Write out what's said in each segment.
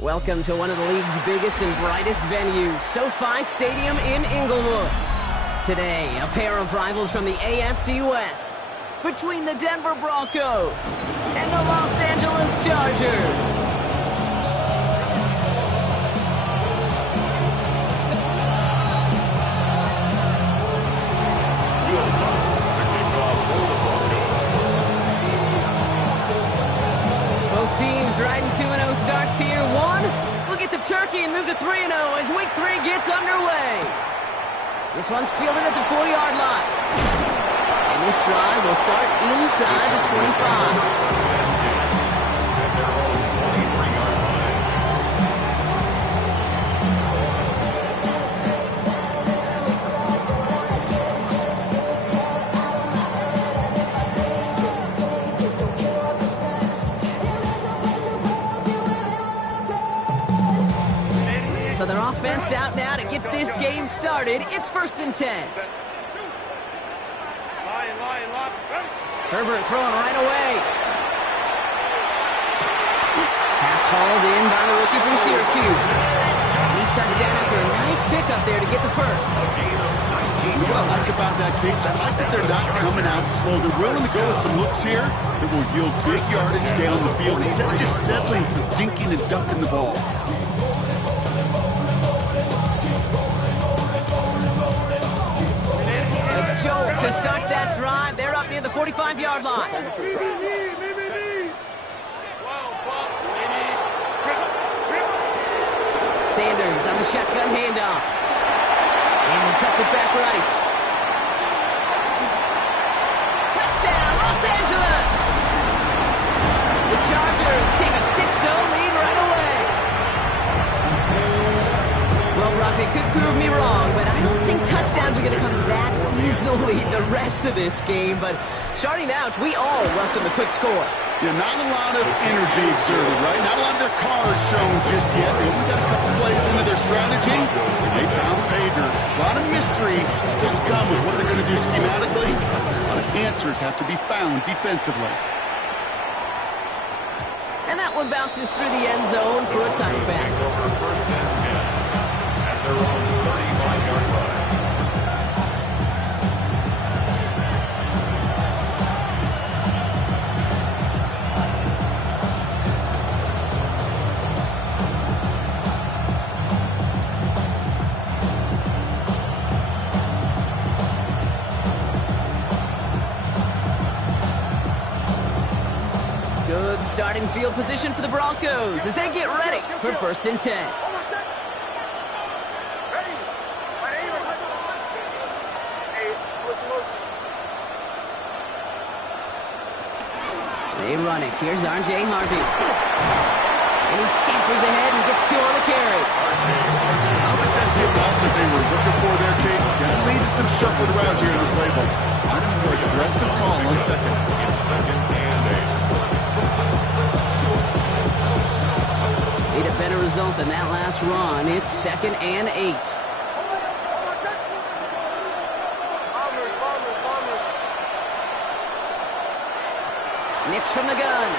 Welcome to one of the league's biggest and brightest venues, SoFi Stadium in Inglewood. Today, a pair of rivals from the AFC West, between the Denver Broncos and the Los Angeles Chargers. Teams riding 2-0 starts here. One will get the turkey and move to 3-0 as week 3 gets underway. This one's fielded at the 40-yard line. And this drive will start inside the 25. So their offense out now to get this game started. It's 1st and 10. Herbert throwing right away. Pass hauled in by the rookie from Syracuse. He's touchdown after a nice pickup there to get the first. What I like about that kick, I like that they're not coming out slow. They're willing to go with some looks here that will yield big yardage down the field instead of just settling for dinking and dunking the ball. Jolt to start that drive. They're up near the 45-yard line. Sanders on the shotgun handoff. And he cuts it back right. Touchdown, Los Angeles! The Chargers take a 6-0 lead right away. Well, Brock, they could prove me wrong, but I don't think touchdowns are going to come that easily the rest of this game. But starting out, we all welcome the quick score. Yeah, not a lot of energy exerted, right? Not a lot of their cards shown just yet. They only got a couple plays into their strategy. They found pay dirt. A lot of mystery still to come with what they're going to do schematically. A lot of answers have to be found defensively. And that one bounces through the end zone for a touchback. First and 10 at their own 35-yard line. Good starting field position for the Broncos as they get ready for 1st and 10. They run it. Here's R.J. Harvey. And he scampers ahead and gets 2 on the carry. I think that's the amount that they were looking for there, King. That leads to some shuffling around here in the playbook. Aggressive call on second. It's 2nd and 8. Need a better result than that last run. It's 2nd and 8. Nix from the gun.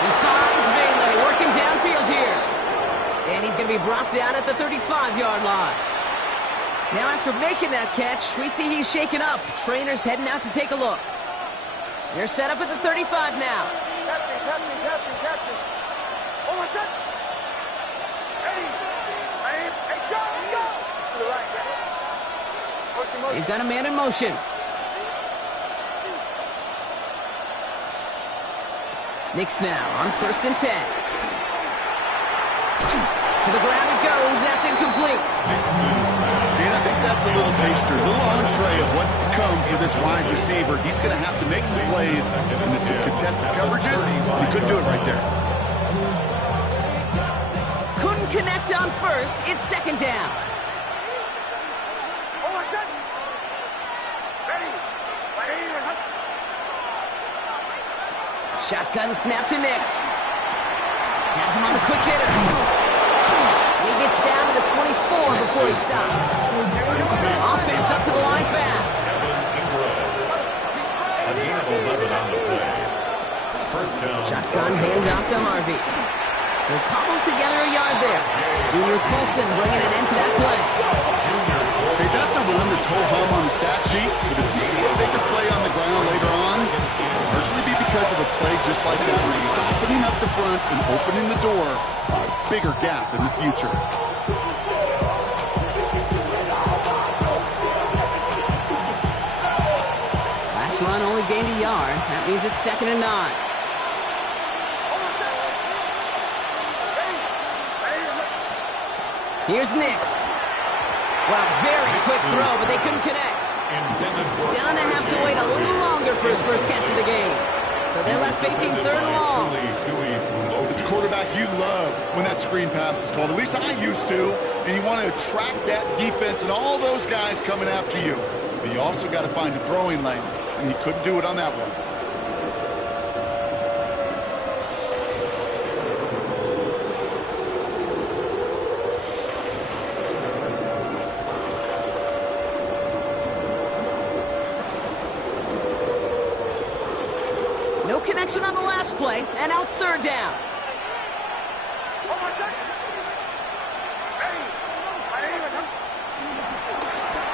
He finds Bailey working downfield here. And he's going to be brought down at the 35-yard line. Now after making that catch, we see he's shaken up. Trainers heading out to take a look. They're set up at the 35 now. They've got a man in motion. Nix now on 1st and 10. To the ground it goes. That's incomplete. And I think that's a little taster, a little entree of what's to come for this wide receiver. He's going to have to make some plays into some contested coverages. He couldn't do it right there. Couldn't connect on 1st. It's 2nd down. Shotgun snap to Nix. Has him on the quick hitter. He gets down to the 24 before he stops. Offense up to the line fast. A gain of 11 on the play. First down. Shotgun handoff to Harvey. They'll cobble together a yard there. Junior Colson bringing it into that play. Hey, that's a run that's ho-hum on the stat sheet, but if you see a bigger play on the ground later on, it'll largely be because of a play just like that, where it's softening up the front and opening the door for a bigger gap in the future. Last run only gained a yard. That means it's 2nd and 9. Here's Nix. Well, very quick throw, but they couldn't connect. Gonna have to wait a little longer for his first catch of the game. So they're left facing 3rd and long. As a quarterback, you love when that screen pass is called. At least I used to. And you want to attract that defense and all those guys coming after you. But you also got to find a throwing lane. And he couldn't do it on that one. No connection on the last play, and now it's 3rd down.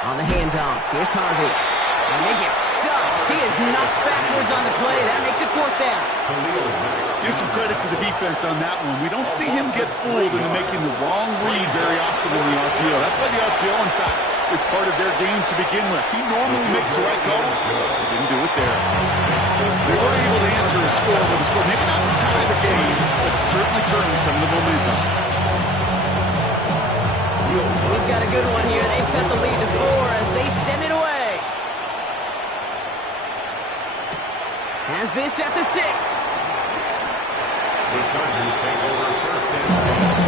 On the handoff, here's Harvey. And they get stuffed. He is knocked backwards on the play. That makes it 4th down. Give some credit to the defense on that one. We don't see him get fooled into making the wrong read very often in the RPO. That's why the RPO, in fact, is part of their game to begin with. He normally makes the right call. He didn't do it there. They were able to answer a score with a score. Maybe not to tie the game, but certainly turning some of the momentum. We've got a good one here. They've cut the lead to 4 as they send it away. Has this at the 6. The Chargers take over 1st and 10.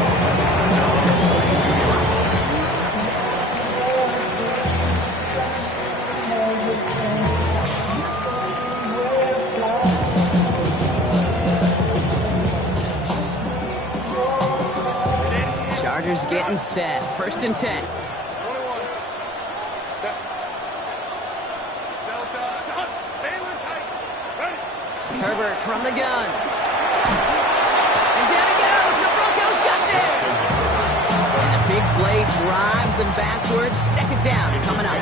Chargers getting set. 1st and 10. Herbert from the gun. And down it goes. The Broncos got there. And the big play drives them backwards. 2nd down coming up.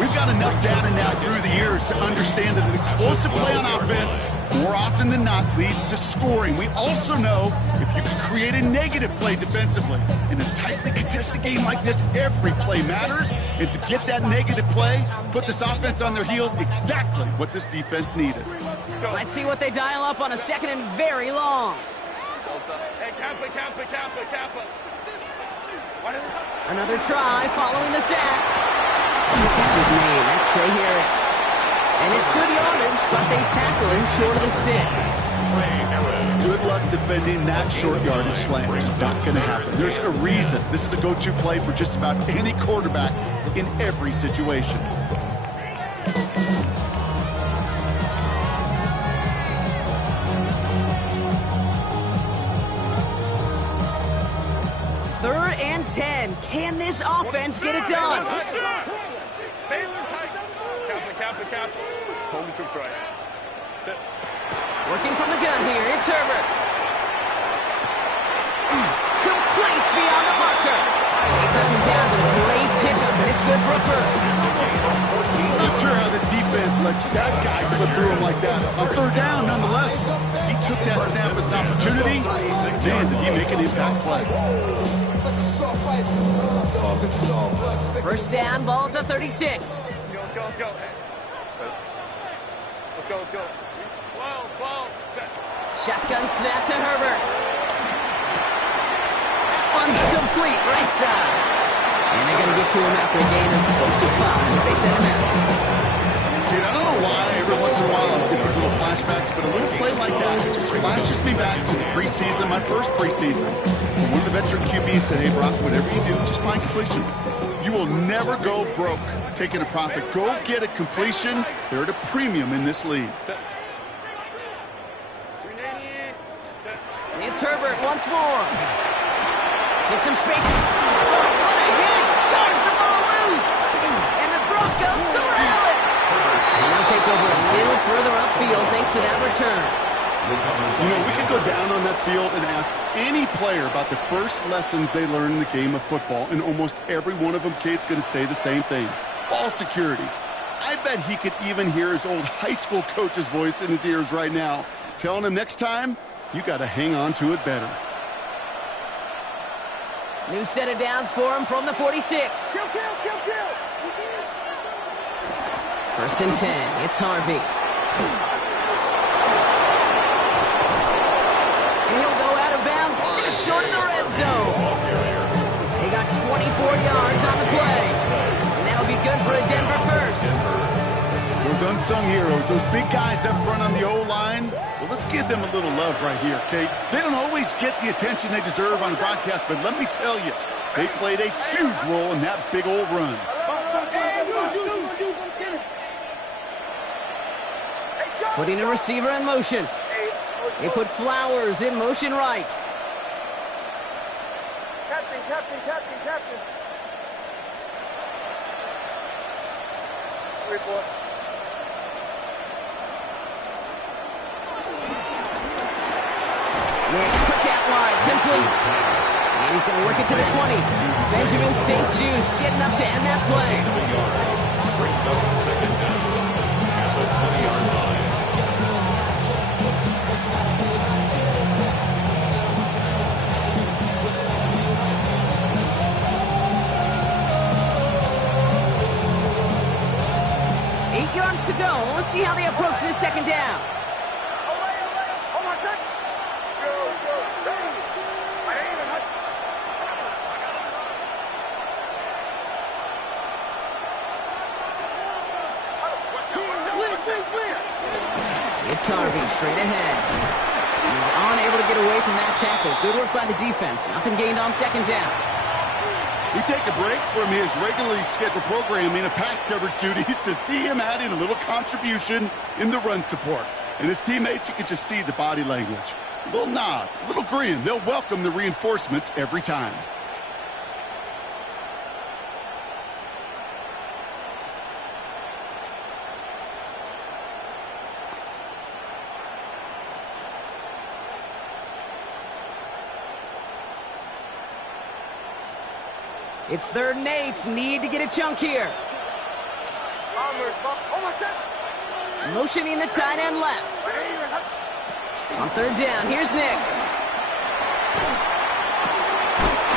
We've got enough data now through the years to understand that an explosive play on offense, more often than not, leads to scoring. We also know if you can create a negative play defensively. In a tightly contested game like this, every play matters. And to get that negative play, put this offense on their heels, exactly what this defense needed. Let's see what they dial up on a 2nd and very long. Hey, Kappa. Another try following the sack. Catch is made. That's Trey Harris. And it's good yardage, but they tackle him short of the sticks. Good luck defending that short yardage slant. It's not going to happen. There's a reason. This is a go-to play for just about any quarterback in every situation. Third and 10. Can this offense get it done? Kappa. Home to try. Working from the gun here. It's Herbert. Complete beyond the marker. He took him down with a great pickup, and it's good for a 1st. I'm not sure how this defense let that guy slip through him like that. On 3rd down, nonetheless, he took that snap as an opportunity. Man, did he make an impact play. 1st down, ball at the 36. Let's go. 12. Shotgun snap to Herbert. That one's complete, right side. And they're going to get to him after a gain of close to 5 as they send him out. Dude, I don't know why every once in a while I get these little flashbacks, but a little play like that just flashes me back to the preseason, my first preseason. One of the veteran QBs said, hey, Brock, whatever you do, just find completions. You will never go broke taking a profit. Go get a completion. They're at a premium in this league. Here's Herbert once more. Get some space. Oh, what a hit! Charge the ball loose! And the Broncos corral it! And they'll take over a little further upfield thanks to that return. You know, we could go down on that field and ask any player about the first lessons they learned in the game of football, and almost every one of them, Kate's going to say the same thing. Ball security. I bet he could even hear his old high school coach's voice in his ears right now, telling him next time, you got to hang on to it better. New set of downs for him from the 46. Kill. First and 10. It's Harvey. And he'll go out of bounds just short of the red zone. They got 24 yards on the play. And that'll be good for a Denver first. Those unsung heroes, those big guys up front on the O-line, well, let's give them a little love right here, Kate. They don't always get the attention they deserve on the broadcast, but let me tell you, they played a huge role in that big old run. Putting a receiver in motion. They put Flowers in motion right. Captain. Report. Next, quick out wide, complete. And he's going to work it to the 20. Benjamin St. Just getting up to end that play. Brings up second down at the 20-yard line. Yards to go. Let's see how they approach this second down. Hold on a sec. It's Harvey straight ahead. He's unable to get away from that tackle. Good work by the defense. Nothing gained on second down. We take a break from his regularly scheduled programming of pass coverage duties to see him adding a little contribution in the run support. And his teammates, you can just see the body language. A little nod, a little grin. They'll welcome the reinforcements every time. It's 3rd and 8. Need to get a chunk here. Motioning the tight end left. On 3rd down, here's Nix.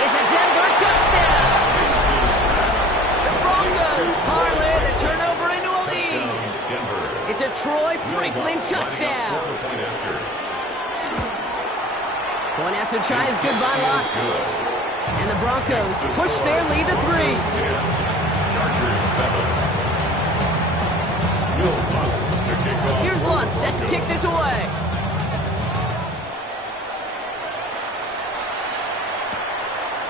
It's a Denver touchdown. The Broncos parlay the turnover into a lead. It's a Troy Franklin touchdown. Point after try is good by lots. And the Broncos push their lead to 3. Chargers 7. Will Lutz to kick off. Here's Lutz set to kick this away.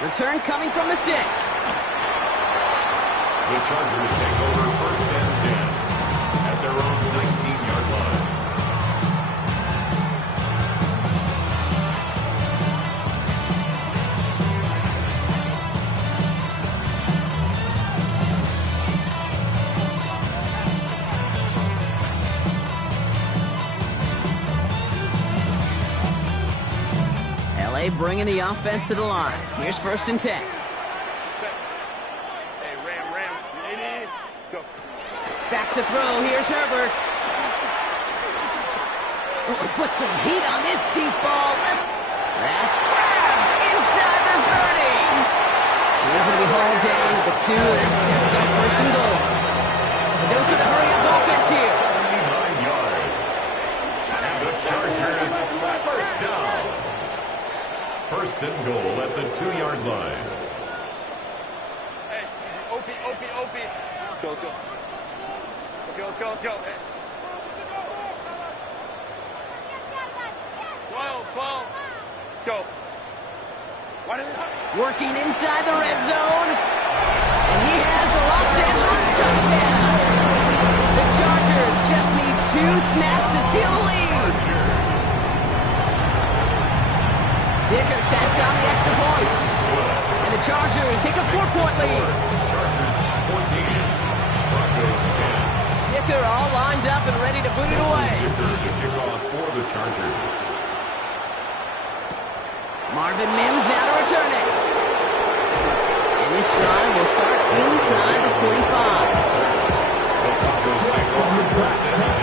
Return coming from the 6. The Chargers take over 1st and 10 at their own 19-yard line. Bringing the offense to the line. Here's 1st and 10. Hey, Ram, ready? Go. Back to throw. Here's Herbert. Oh, he put some heat on this deep ball. That's grabbed inside the 30. He's going to be hauled down at the 2. That sets up 1st and goal. The dose of the hurry-up offense here. 79 yards. And the Chargers 1st down. 1st and goal at the 2-yard line. Hey, OP. Go. Let's go. Hey. 12. Go. Working inside the red zone. And he has the Los Angeles touchdown. The Chargers just need 2 snaps to steal the lead. Dicker tacks on the extra point. And the Chargers take a 4-point lead. Chargers 14, Broncos 10. Dicker all lined up and ready to boot it away. Dicker to kick off for the Chargers. Marvin Mims now to return it. And this drive will start inside the 25. The Broncos take over first and 10.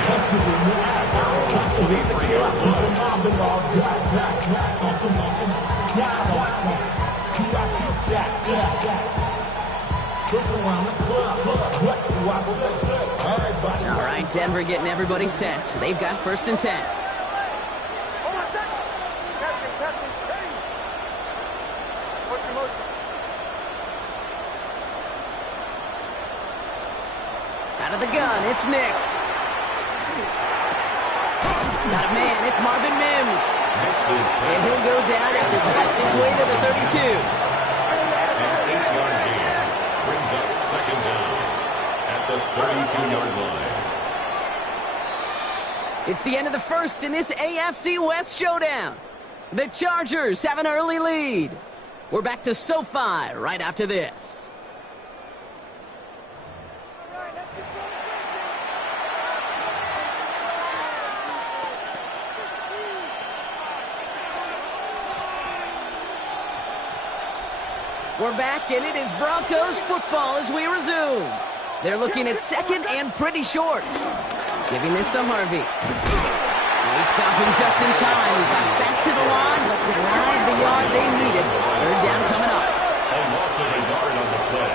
Lead 3-yard line. All right, Denver getting everybody set. They've got first and 10. Out of the gun, it's Nix. Got a man, it's Marvin Mims. And he'll go down after fighting his way to the 32. An 8-yard gain brings up second down at the 32-yard line. It's the end of the first in this AFC West showdown. The Chargers have an early lead. We're back to SoFi right after this. We're back, and it is Broncos football as we resume. They're looking at second and pretty short. Giving this to Harvey. They stop him just in time. He got back to the line, but denied the yard they needed. Third down coming up. A loss of a yard on the play.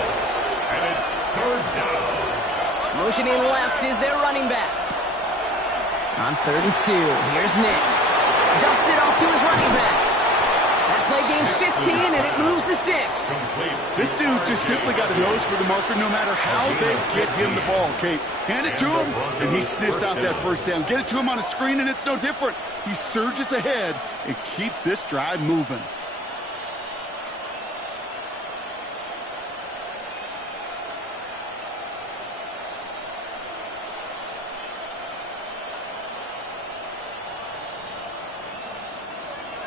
And it's third down. Motioning left is their running back. On 3rd and 2, here's Nix. Dumps it off to his running back. That play gains 15, and it moves the sticks. This dude just simply got a nose for the marker no matter how they get him the ball, Kate. Hand it to him, and he sniffs out that first down. Get it to him on a screen, and it's no different. He surges ahead and keeps this drive moving.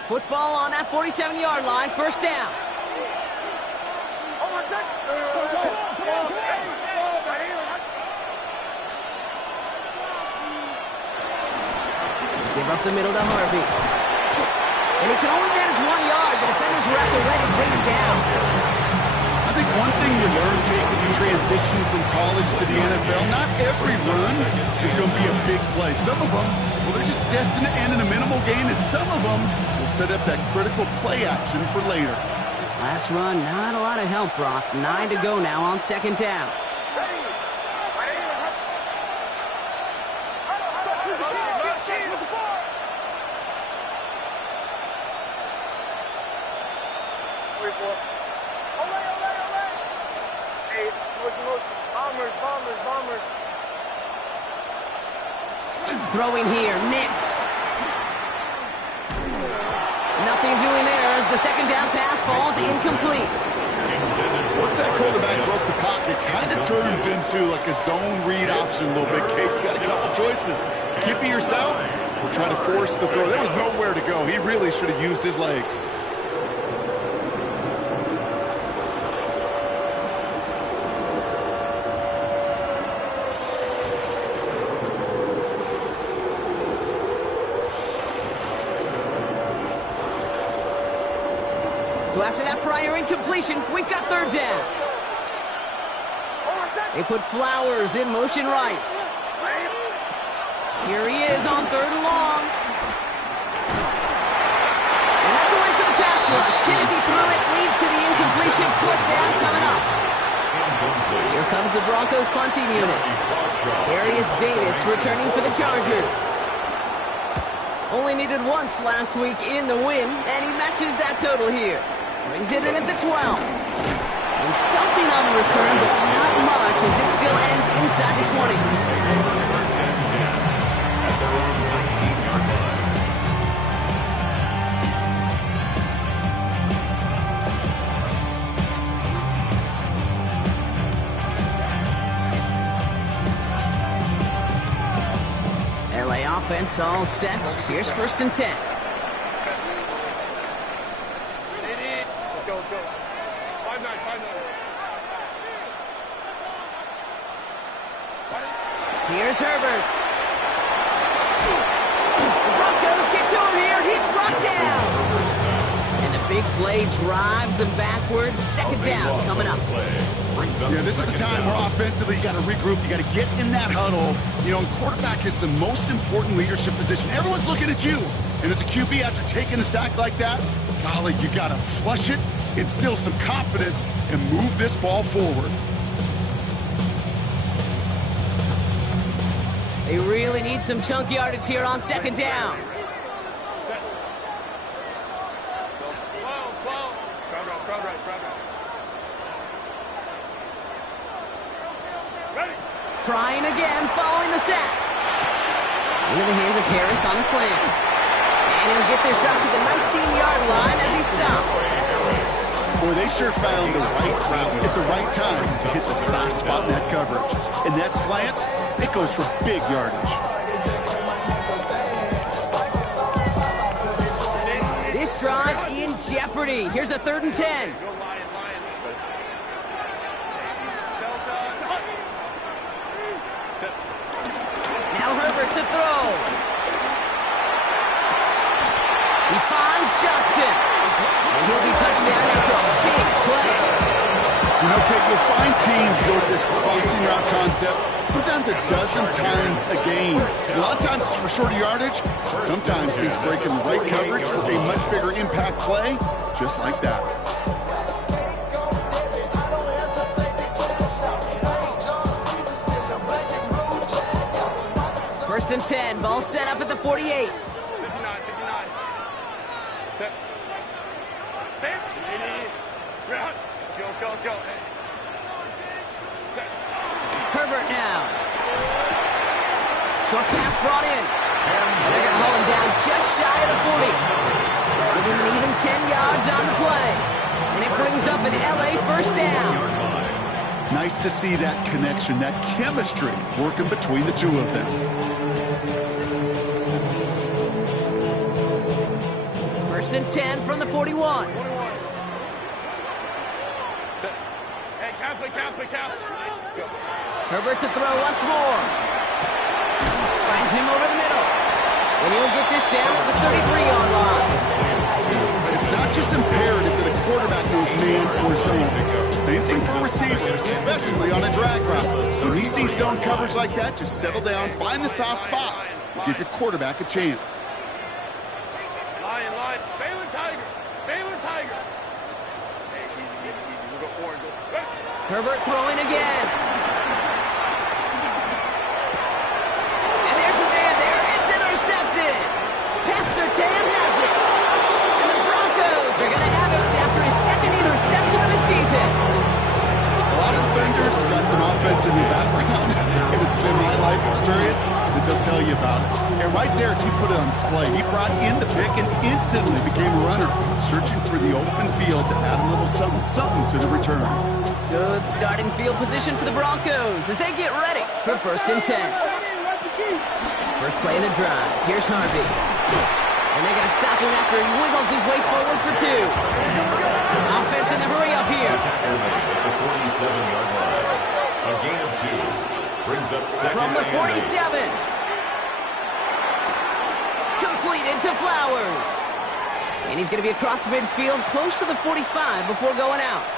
Football on that 47-yard line, first down. Give up the middle to Harvey. And he can only manage 1 yard. The defenders were at the ready to bring him down. I think one thing you learn, Kate, when you transition from college to the NFL, not every run is going to be a big play. Some of them, well, they're just destined to end in a minimal gain, and some of them will set up that critical play action for later. Last run, not a lot of help, Brock. 9 to go now on second down. Throwing here, Nix. Nothing doing there as the second down pass falls incomplete. Once that quarterback broke the pocket, kind of turns into like a zone read option a little bit. Kate, got a couple choices. Keep it yourself or try to force the throw. There was nowhere to go. He really should have used his legs. So after that prior incompletion, we've got third down. They put Flowers in motion right. Here he is on 3rd and long. And that's a win for the pass rush. Hit as he threw it, leads to the incompletion. Fourth down coming up. Here comes the Broncos punting unit. Darius Davis returning for the Chargers. Only needed once last week in the win, and he matches that total here. Brings it in at the 12. And something on the return, but not much as it still ends inside the 20. First and 10 at their own 19-yard line. LA offense all set. Here's 1st and 10. Here's Herbert. The Broncos get to him here. He's brought down. And the big play drives them backwards. Second down coming up. Yeah, this is a time where offensively you got to regroup. You got to get in that huddle. You know, and quarterback is the most important leadership position. Everyone's looking at you. And as a QB, after taking a sack like that, golly, you got to flush it, instill some confidence, and move this ball forward. They really need some chunk yardage here on second down. Trying again, following the sack. Into the hands of Harris on the slant. And he'll get this up to the 19-yard line as he stopped. Boy, they sure found the right route at the right time to hit the soft spot in that coverage. And that slant, it goes for big yardage. This drive in jeopardy. Here's a 3rd and 10. Now Herbert to throw. He finds Johnston. And he'll be touchdown after a big play. You know, Kate, you'll find teams go to this crossing route concept sometimes a dozen times a game. A lot of times it's for shorter yardage. Sometimes teams breaking the right coverage for a much bigger impact play, just like that. First and 10, ball set up at the 48. 59. Set. Stand. 80. Round. Go. Set. Herbert now. Short pass brought in. And they're going to hold him down just shy of the 40. Give him an even 10 yards on the play. And it brings up an LA first down. Nice to see that connection, that chemistry working between the two of them. First and 10 from the 41. Count. Go. Herbert to throw once more. Finds him over the middle. And he'll get this down at the 33-yard line. It's not just imperative that a quarterback knows man or zone. Same thing for a receiver, especially on a drag route. When he sees zone coverage like that, just settle down, find the soft spot, and give your quarterback a chance. Lion. Balin Tiger. Hey, easy. We'll go forward. Herbert throwing again. And there's a man there. It's intercepted. Pat Surtain has it. And the Broncos are going to have it after his second interception of the season. A lot of defenders got some offense in their background, and it's been my life experience that they'll tell you about it. And right there, he put it on display. He brought in the pick and instantly became a runner, searching for the open field to add a little something to the return. Good starting field position for the Broncos as they get ready for first and 10. First play in the drive. Here's Harvey. And they're going to stop him after he wiggles his way forward for 2. Offense in the hurry up here. At the 47-yard line. A gain of 2. Brings up second From the and 47. Completed to Flowers. And he's going to be across midfield close to the 45 before going out.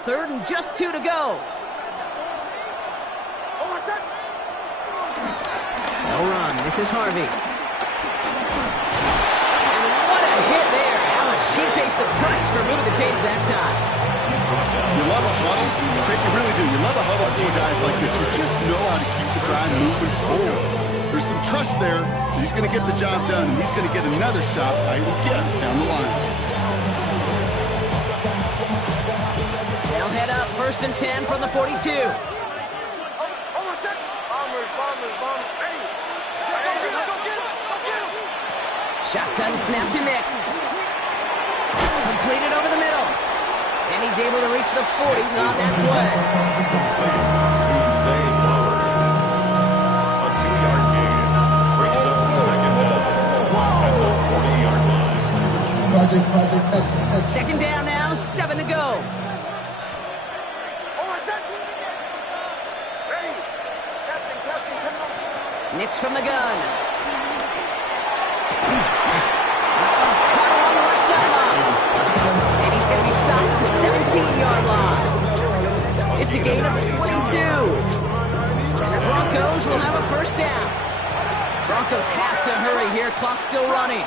Third and just 2 to go. No run. This is Harvey. And what a hit there. How much she faced the press for moving the chains that time. You love a huddle. You really do. You love a huddle full of guys like this who just know how to keep the drive moving forward. There's some trust there that he's going to get the job done, and he's going to get another shot, I would guess, down the line. They'll head up first and 10 from the 42. let's bomb. Hey, go get him. Shotgun snap to Nix. Completed over the middle. And he's able to reach the 40 on that play. To Zay Flowers. A 2-yard gain brings up second down at the 40-yard line. Second down now, 7 to go. Nix from the gun. That one's caught along the left sideline. And he's going to be stopped at the 17-yard line. It's a gain of 22. And the Broncos will have a first down. Broncos have to hurry here. Clock's still running.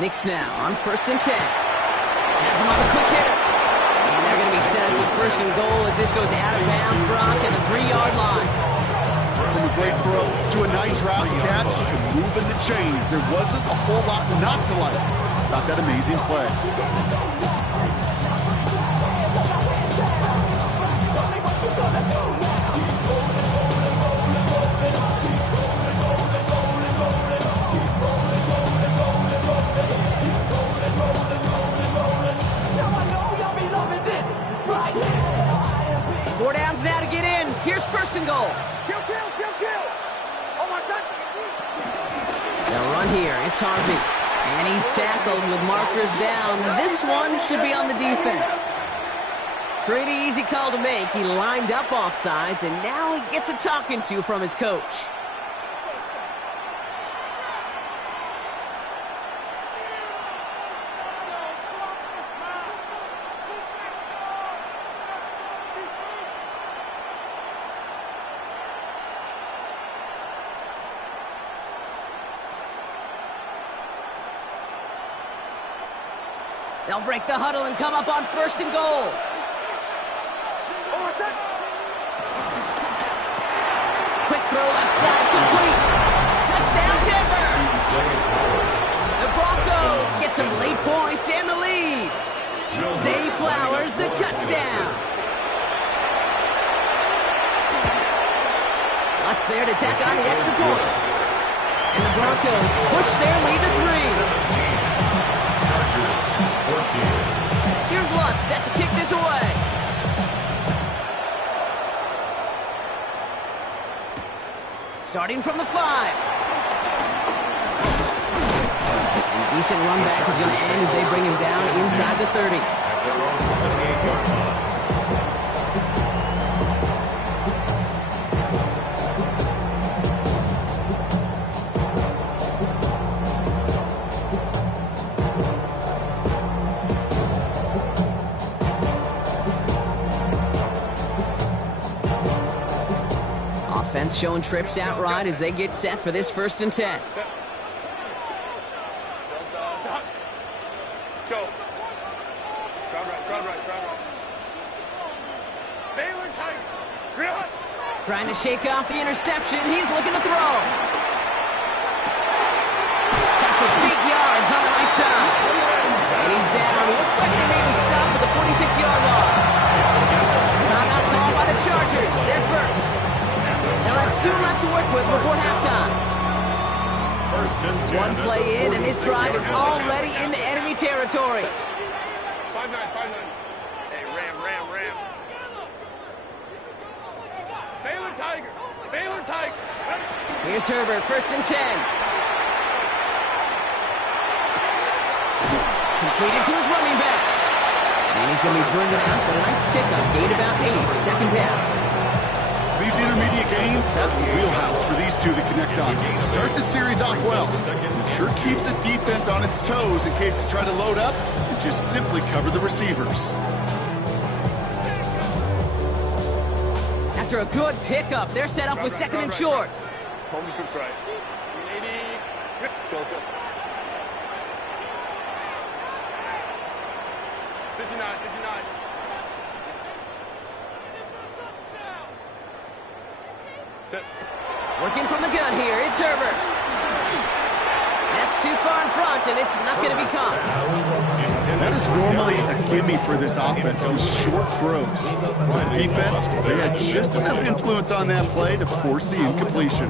Nix now on 1st and 10. Has him on the quick hitter. And they're going to be set up with 1st and goal as this goes out of bounds. Brock at the 3-yard line. From a great throw to a nice route catch to moving the chains. There wasn't a whole lot not to like about that amazing play. Four downs now to get in. Here's 1st and goal. Kill. Oh, my son. They'll run here. It's Harvey. And he's tackled with markers down. This one should be on the defense. Pretty easy call to make. He lined up offsides, and now he gets a talking to from his coach. They'll break the huddle and come up on 1st and goal. Quick throw left side, complete. Touchdown, Denver. The Broncos get some late points and the lead. Zay Flowers, the touchdown. Lutz there to tack on the extra point. And the Broncos push their lead to 3. Here's Lutz, set to kick this away. Starting from the 5. And a decent run back is going to end as they bring him down inside the 30. At their own 28-yard line. Offense showing trips out right as they get set for this 1st and 10. Go. Crowd right. Baylor Tiger. Trying to shake off the interception. He's looking to throw. Got for big yards on the right side. And he's down. Looks like they made a stop at the 46-yard line. Timeout called by the Chargers. They're first. They'll have 2 left to work with before halftime. 1st and 10. 1 play in, and this drive is already into enemy territory. 5-9. Hey, Ram. Baylor Tiger. Here's Herbert, 1st and 10. Completed to his running back. And he's going to be driven out, but a nice pickup. Gain about 8, 2nd down. These intermediate gains, that's the wheelhouse for these two to connect on. Start the series off well. It sure keeps the defense on its toes in case they try to load up and just simply cover the receivers. After a good pickup, they're set up with 2nd and short. Home cook right. 80. Go. 59. Working from the gun here, it's Herbert. That's too far in front, and it's not going to be caught. That is normally a gimme for this offense, these short throws. The defense, they had just enough influence on that play to force the incompletion.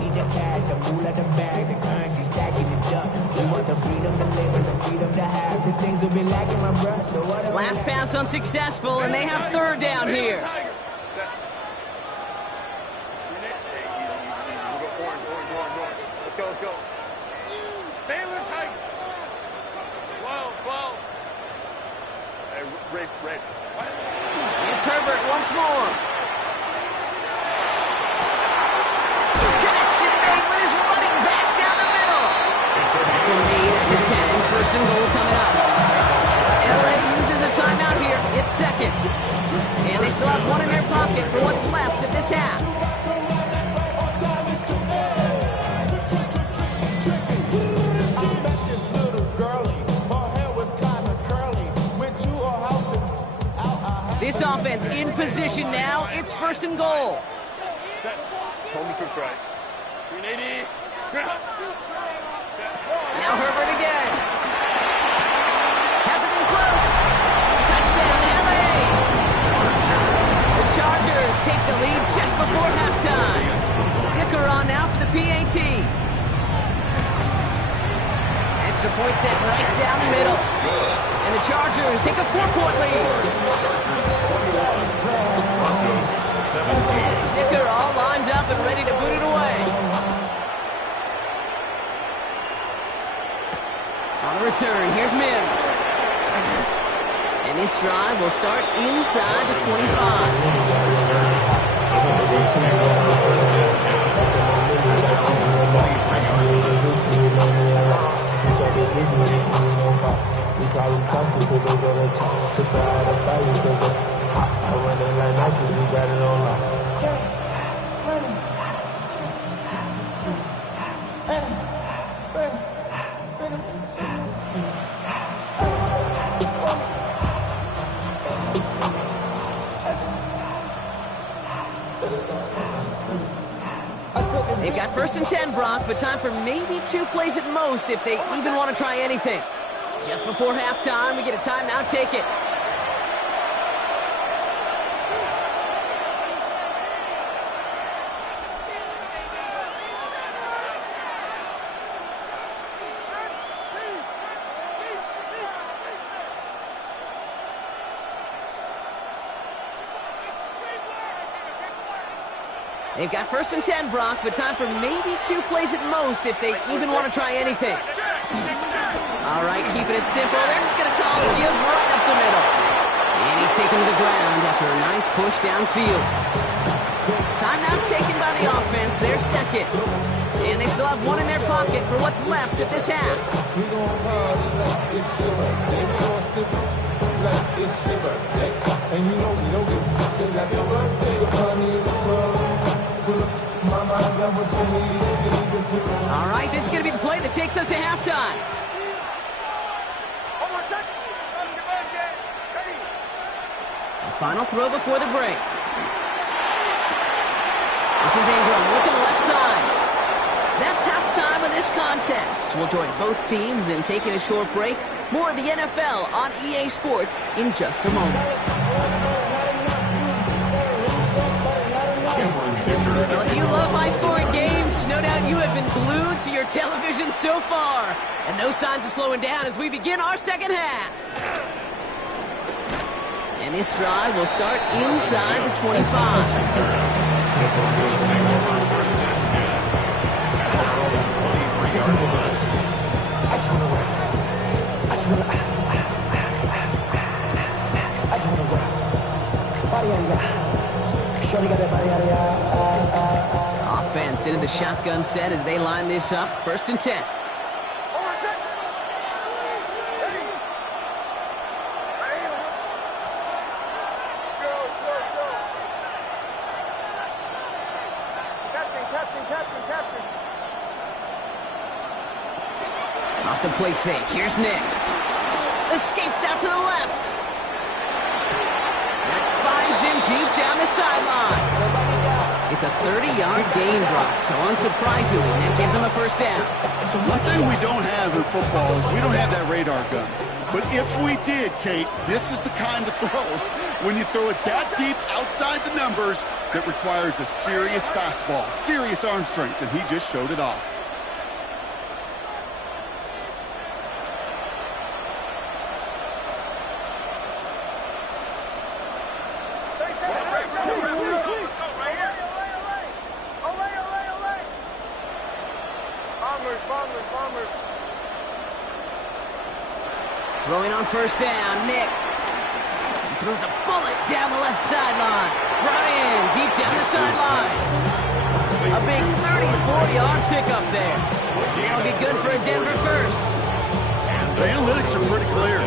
Last pass unsuccessful, and they have third down here. Let's go. Stay with tight. Whoa. Hey, Red. It's Herbert once more. Connection made with his running back down the middle. Lead at the 10, first and goal coming up. LA uses a timeout here. It's second. And they still have one in their pocket for what's left of this half. This offense in position now. It's first and goal. Set. Home to right. 380. Now Herbert again. Hasn't been close. Touchdown, LA. The Chargers take the lead just before halftime. Dicker on now for the PAT. Extra point set right down the middle. And the Chargers take a 4-point lead. Broncos 17. Dicker all lined up and ready to boot it away. On the return, here's Mims. And this drive will start inside the 25. They've got first and 10, Brock, but time for maybe 2 plays at most if they even want to try anything. Just before halftime, we get a timeout. Take it. They've got first and 10, Brock, but time for maybe 2 plays at most if they even want to try anything. All right, keeping it simple. They're just going to call a give right up the middle. And he's taken to the ground after a nice push downfield. Timeout taken by the offense. They're second. And they still have one in their pocket for what's left of this half. All right, this is going to be the play that takes us to halftime. The final throw before the break. This is Ingram looking left side. That's halftime of this contest. We'll join both teams in taking a short break. More of the NFL on EA Sports in just a moment. Well, if you love high-scoring games, no doubt you have been glued to your television so far. And no signs of slowing down as we begin our second half. And this drive will start inside the 25. Offense into the shotgun set as they line this up. First and 10. Off the play fake. Here's Nix. Escapes out to the left. That finds him deep down the sideline. It's a 30-yard gain, Brock, so unsurprisingly, that gives him a first down. One thing we don't have in football is we don't have that radar gun. But if we did, Kate, this is the kind of throw when you throw it that deep outside the numbers that requires a serious fastball, serious arm strength, and he just showed it off. Throwing on first down, Nix. He throws a bullet down the left sideline. Brought in, deep down the sidelines. A big 34-yard pickup there. That'll be good for a Denver first. The analytics are pretty clear.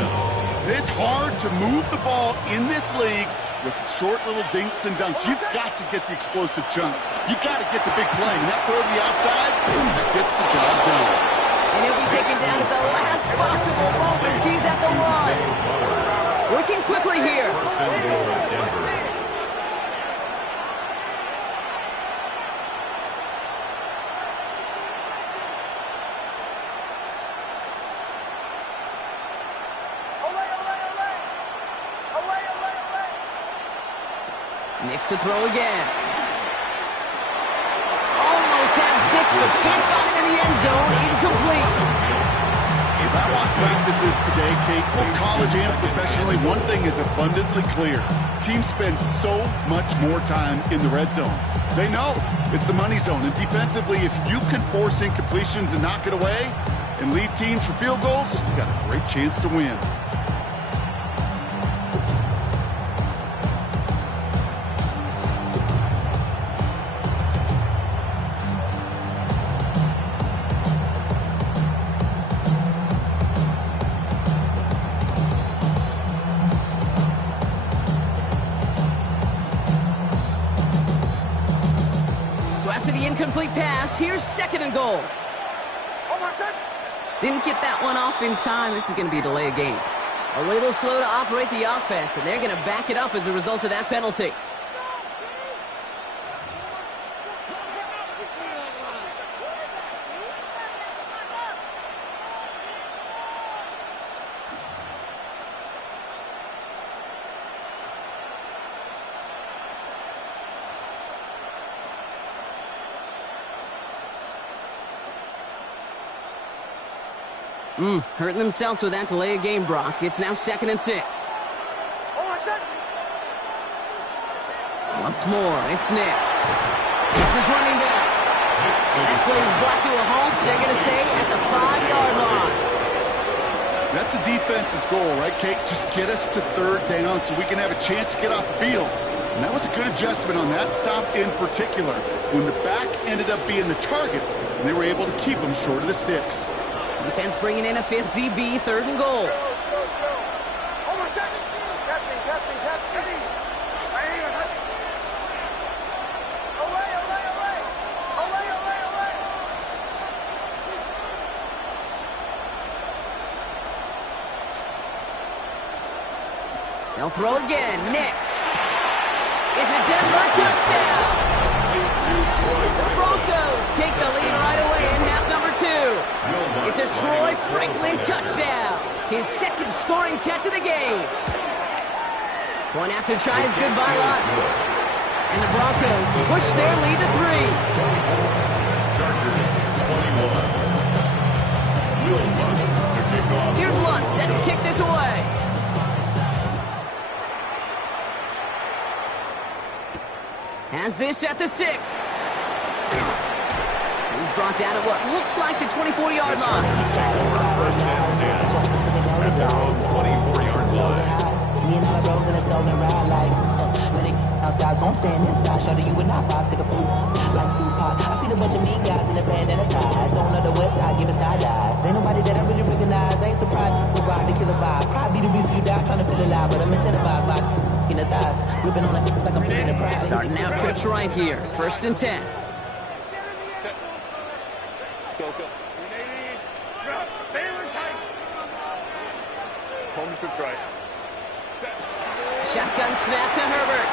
It's hard to move the ball in this league with short little dinks and dunks. You've got to get the explosive chunk. You've got to get the big play. And that throw to the outside, that gets the job done. And he'll be taken down at the last possible moment. He's at the one. Working quickly here. First and goal, Denver. Nix to throw again. Almost had 6, but can't find him in the end zone. Incomplete. As I watch practices today, Kate, both college and professionally, one thing is abundantly clear. Teams spend so much more time in the red zone. They know it's the money zone. And defensively, if you can force incompletions and knock it away and lead teams for field goals, you've got a great chance to win. After the incomplete pass, here's second and goal. Didn't get that one off in time. This is going to be a delay of game. A little slow to operate the offense, and they're going to back it up as a result of that penalty. Hurting themselves with that delay of game, Brock. It's now 2nd and 6. Once more, it's Nix. It's his running back. And that play is brought to a halt, they're going to say, at the 5-yard line. That's a defense's goal, right, Kate? Just get us to third down so we can have a chance to get off the field. And that was a good adjustment on that stop in particular, when the back ended up being the target, and they were able to keep him short of the sticks. Defense bringing in a 5th DB, 3rd and goal. They'll throw again. Nix. It's a Denver touchdown. The Broncos take the lead right away in half number 2. It's a Troy Franklin touchdown. His 2nd scoring catch of the game. Point after try is good by Lutz. And the Broncos push their lead to 3. Chargers 21. Will Lutz to kick off. Here's Lutz set to kick this away. Has this at the 6. He's brought down at what looks like the 24-yard line. First and 10. At their own 24-yard line. Me and my bros in a stolen ride like when they outside, so I'm staying inside. Show you and I vibe, take a food like Tupac. I see the bunch of mean guys in the band and a tie. Don't know the west side, give a side eyes. Ain't nobody that I really recognize. I ain't surprised to ride the killer vibe. Probably the reason you die trying to feel alive, but I'm incentivized by in the thighs, ripping on it like I'm picking a prize. Starting out trips right here. 1st and 10. Go. Taylor tight. Home trips right. Shotgun snap to Herbert.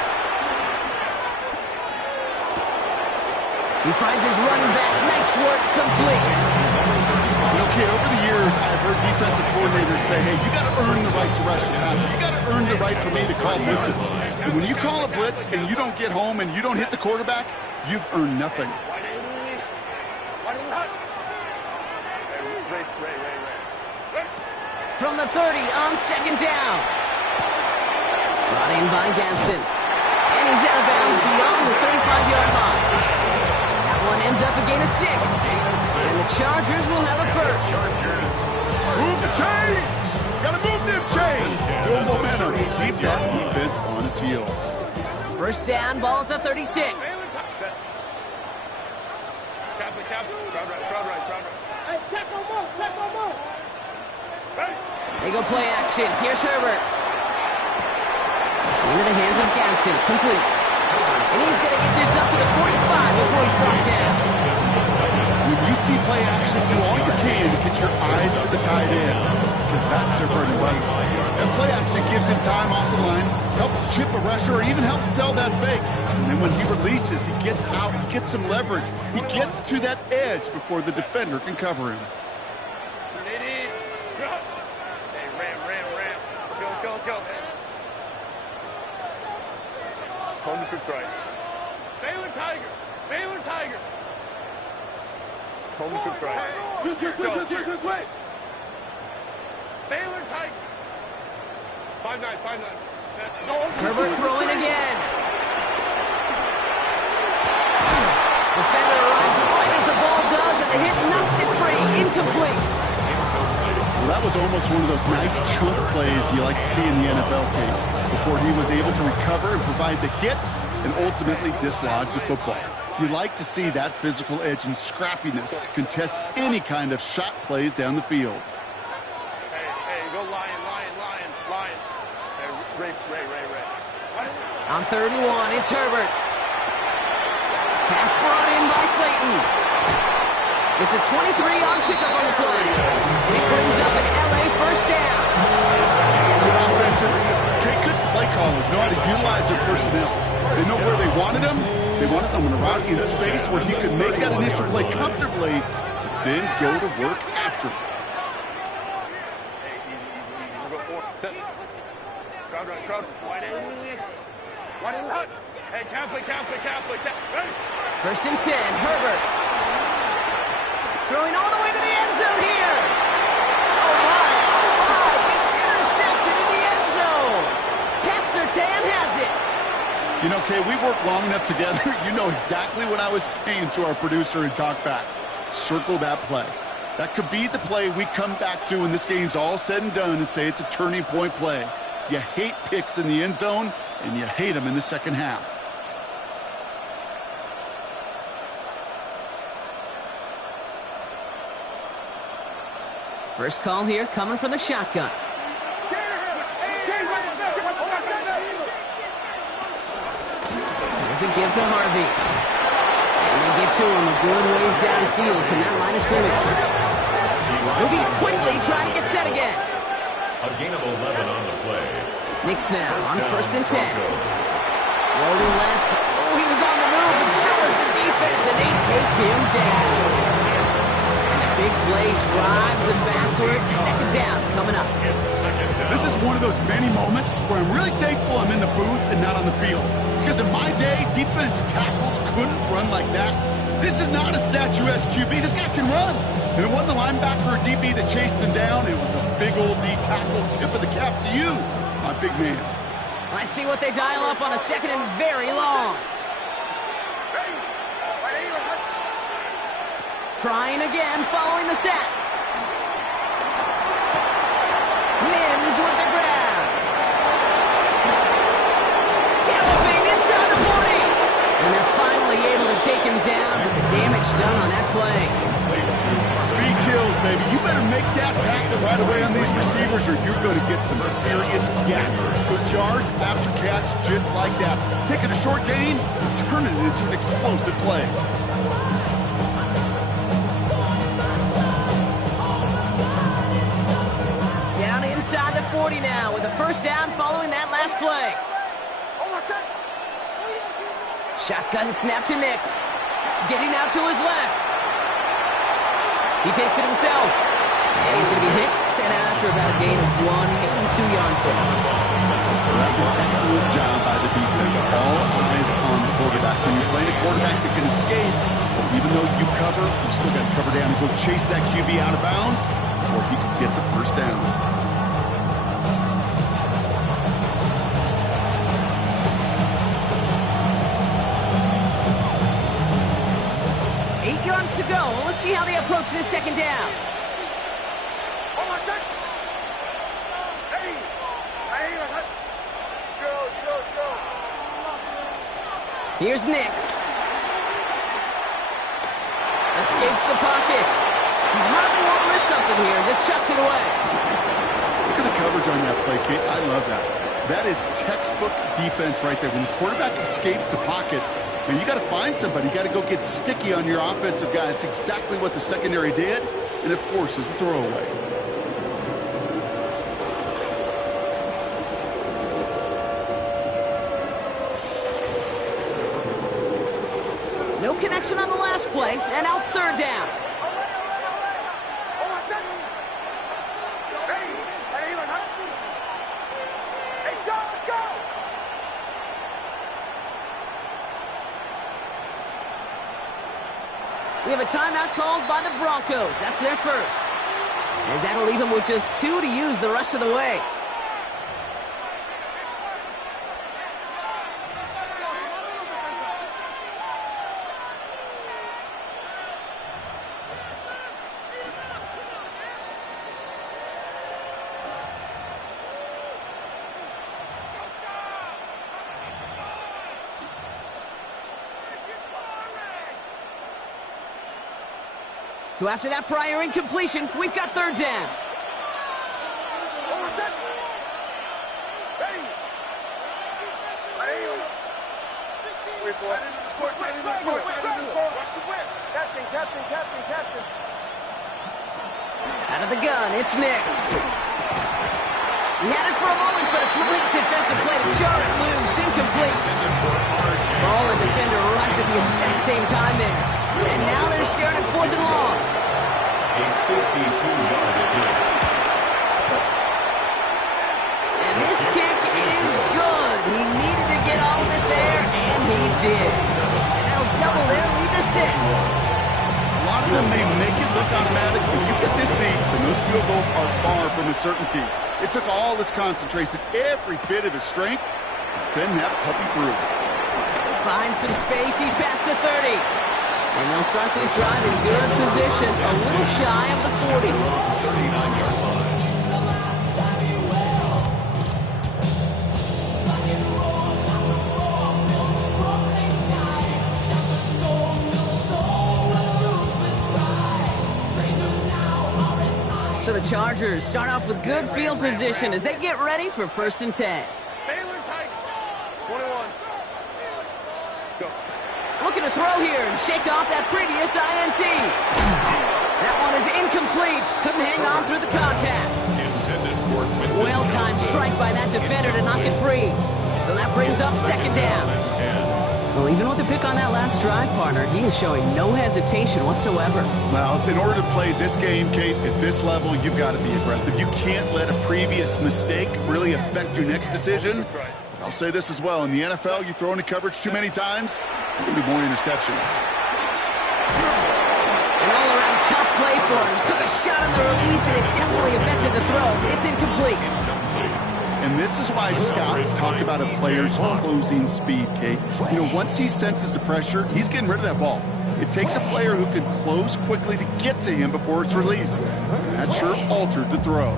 He finds his running back. Nice work, complete. Okay, over the years, I've heard defensive coordinators say, hey, you got to earn the right to rush the passer. You got to earn the right for me to call blitzes. And when you call a blitz and you don't get home and you don't hit the quarterback, you've earned nothing. From the 30 on second down. Brought in by Ganson. And he's out of bounds beyond the 35-yard line. That one ends up a gain of 6. And the Chargers will have a first. Move the chains! Gotta move them chains! Build momentum. Keep that defense on its heels. First down, ball at the 36. They go play action. Here's Herbert. Into the hands of Gadsden. Complete. And he's going to get this up to the 45 before he's brought down. When you see play action, do all you can to get your eyes to the tight end, because that's their bread and butter. That play action gives him time off the line, helps chip a rusher, or even helps sell that fake. And then when he releases, he gets out, he gets some leverage. He gets to that edge before the defender can cover him. Home to right. Baylor Tiger. Baylor Tiger. Home to right. This way. Baylor Tiger. 5-9. Herbert throwing again. Defender arrives right as the ball does, and the hit knocks it free. Incomplete. Well, that was almost one of those nice chunk plays you like to see in the NFL game, before he was able to recover and provide the hit and ultimately dislodge the football. You like to see that physical edge and scrappiness to contest any kind of shot plays down the field. Hey, go Lion. Hey, Ray. On 3rd and 1, it's Herbert. Pass brought in by Slayton. It's a 23-yard pickup on the play. And it brings up an LA first down. Good offenses, good play callers know how to utilize their personnel. They know where they wanted them. They wanted them in a route in space where he could make that initial play comfortably, then go to work after. Hey, easy. We'll go 4. Crowd. Wide in. Hey, can't play. Ready? 1st and 10, Herbert. Throwing all the way to the end zone here. Oh my, it's intercepted in the end zone. Pat Surtain has it. You know, Kay, we worked long enough together. You know exactly what I was saying to our producer in talkback. Circle that play. That could be the play we come back to when this game's all said and done and say it's a turning point play. You hate picks in the end zone, and you hate them in the second half. First call here coming from the shotgun. Here's a give to Harvey. And they get to him a good ways downfield from that line of scrimmage. Moving quickly, trying to get set again. A gain of 11 on the play. Knicks now on 1st and 10. Rolling left. Oh, he was on the move, but so was the defense, and they take him down. Big play drives them backwards. 2nd down coming up. This is one of those many moments where I'm really thankful I'm in the booth and not on the field. Because in my day, defensive tackles couldn't run like that. This is not a statuesque QB. This guy can run. And it wasn't the linebacker or DB that chased him down. It was a big old D tackle. Tip of the cap to you, my big man. Let's see what they dial up on a 2nd and very long. Trying again, following the sack. Mims with the grab. Galloping inside the 40. And they're finally able to take him down, but the damage done on that play. Speed kills, baby. You better make that tackle right away on these receivers or you're going to get some serious yak. Those yards after catch just like that. Taking a short gain, turning it into an explosive play. Inside the 40 now with a first down following that last play. Shotgun snap to Nix. getting out to his left. He takes it himself. And he's going to be hit, sent out after about a gain of 1, 2 yards there. Well, that's an excellent job by the defense. All eyes on the quarterback. When you're playing a quarterback that can escape, well, even though you cover, you still got to cover down and go chase that QB out of bounds before he can get the first down. To go. Let's see how they approach this second down. Here's Nix. Escapes the pocket. He's hardly won't miss something here. Just chucks it away. Look at the coverage on that play, Kate. I love that. That is textbook defense right there. When the quarterback escapes the pocket, and you got to find somebody. You got to go get sticky on your offensive guy. It's exactly what the secondary did, and it forces the throwaway. No connection on the last play, and now it's third down. We have a timeout called by the Broncos. That's their first. As that'll leave them with just 2 to use the rest of the way. So after that prior incompletion, we've got third down. Out of the gun, it's Nix. He had it for a moment, but a complete defensive play to jar it loose, incomplete. Ball and defender right at the exact same time there. And now they're staring at 4th and long. A 52-yard attempt. And this kick is good. He needed to get all of it there, and he did. And that'll double their lead to 6. A lot of them may make it look automatic. When you get this deep, and those field goals are far from a certainty. It took all his concentration, every bit of his strength, to send that puppy through. Finds some space. He's past the 30. And they'll start this drive in good position, a little shy of the 40. 39-yard line. So the Chargers start off with good field position as they get ready for 1st and 10. Baylor tight. 21. Go. Looking to throw here and shake off that previous INT. That one is incomplete. Couldn't hang on through the contact. Well-timed strike by that defender to knock it free. So that brings up 2nd down. Well, even with the pick on that last drive, partner, he is showing no hesitation whatsoever. Well, in order to play this game, Kate, at this level, you've got to be aggressive. You can't let a previous mistake really affect your next decision. I'll say this as well. In the NFL, you throw into coverage too many times, there'll be more interceptions. An all-around tough play for him. He took a shot on the release, and it definitely affected the throw. It's incomplete. And this is why scouts talk about a player's closing speed, Kate. You know, once he senses the pressure, he's getting rid of that ball. It takes a player who can close quickly to get to him before it's released. That sure altered the throw.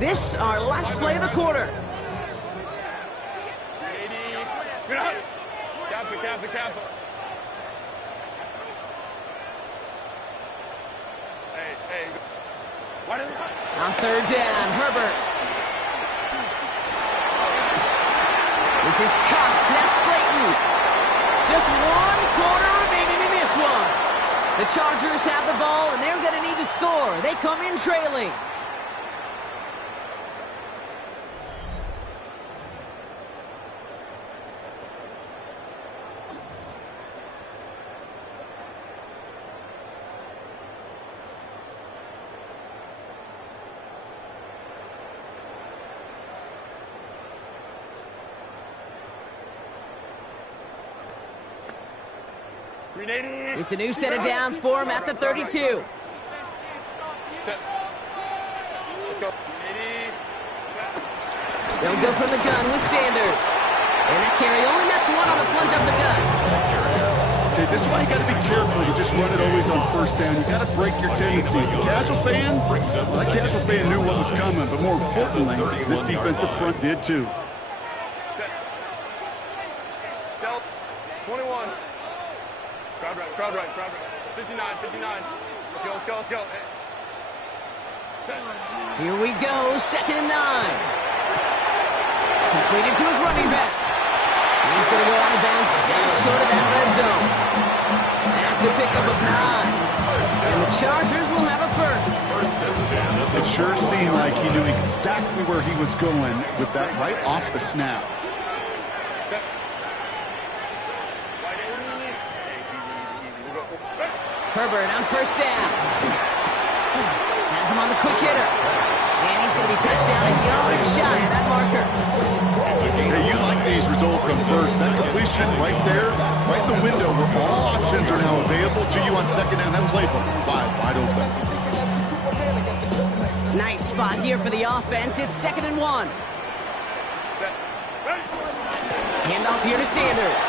This, our last play of the quarter. Kappa. Hey. On 3rd down, Herbert. This is Cox. That's Slayton. Just 1 quarter remaining in this one. The Chargers have the ball, and they're going to need to score. They come in trailing. It's a new set of downs for him at the 32. Let's go. They'll go from the gun with Sanders. And that carry only nets one on the plunge up the gut. Okay, this is why you got to be careful. You just run it always on first down. You got to break your tendencies. The casual fan, well, that casual fan knew what was coming, but more importantly, this defensive front did too. 21. Crowd right. 59. Let's go. Here we go, 2nd and 9. Completed to his running back. He's going to go out of bounds just short of that red zone. That's a pickup of 9. And the Chargers will have a first. It sure seemed like he knew exactly where he was going with that right off the snap. Herbert on first down. Has him on the quick hitter. And he's going to be touchdown a yard shy of that marker. Hey, you like these results on first. That completion right there, right in the window where all options are now available to you on second down. That playbook wide open. Nice spot here for the offense. It's 2nd and 1. Handoff here to Sanders.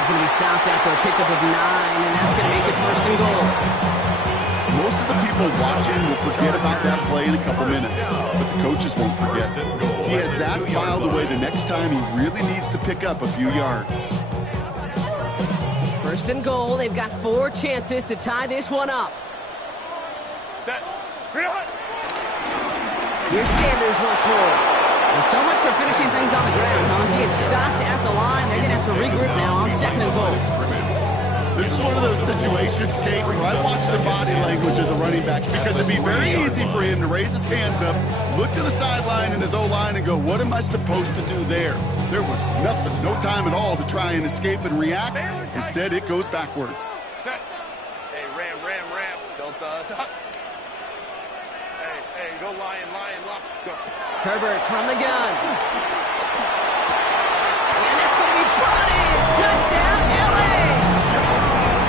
He's going to be stopped after a pickup of 9, and that's going to make it 1st and goal. Most of the people watching will forget about that play in a couple minutes, but the coaches won't forget. He has that filed away the next time he really needs to pick up a few yards. 1st and goal. They've got 4 chances to tie this one up. Set. Here's Sanders once more. Well, so much for finishing things on the ground, huh? He is stopped at the line. They're going to have to regroup now on 2nd and goal. This is one of those situations, Kate, where I watch the body language of the running back because it'd be very easy for him to raise his hands up, look to the sideline and his O-line and go, what am I supposed to do there? There was nothing, no time at all to try and escape and react. Instead, it goes backwards. Set. Hey, ram. Don't stop. Hey, go lion, lock. Go. Herbert from the gun. And that's going to be brought in. Touchdown, LA!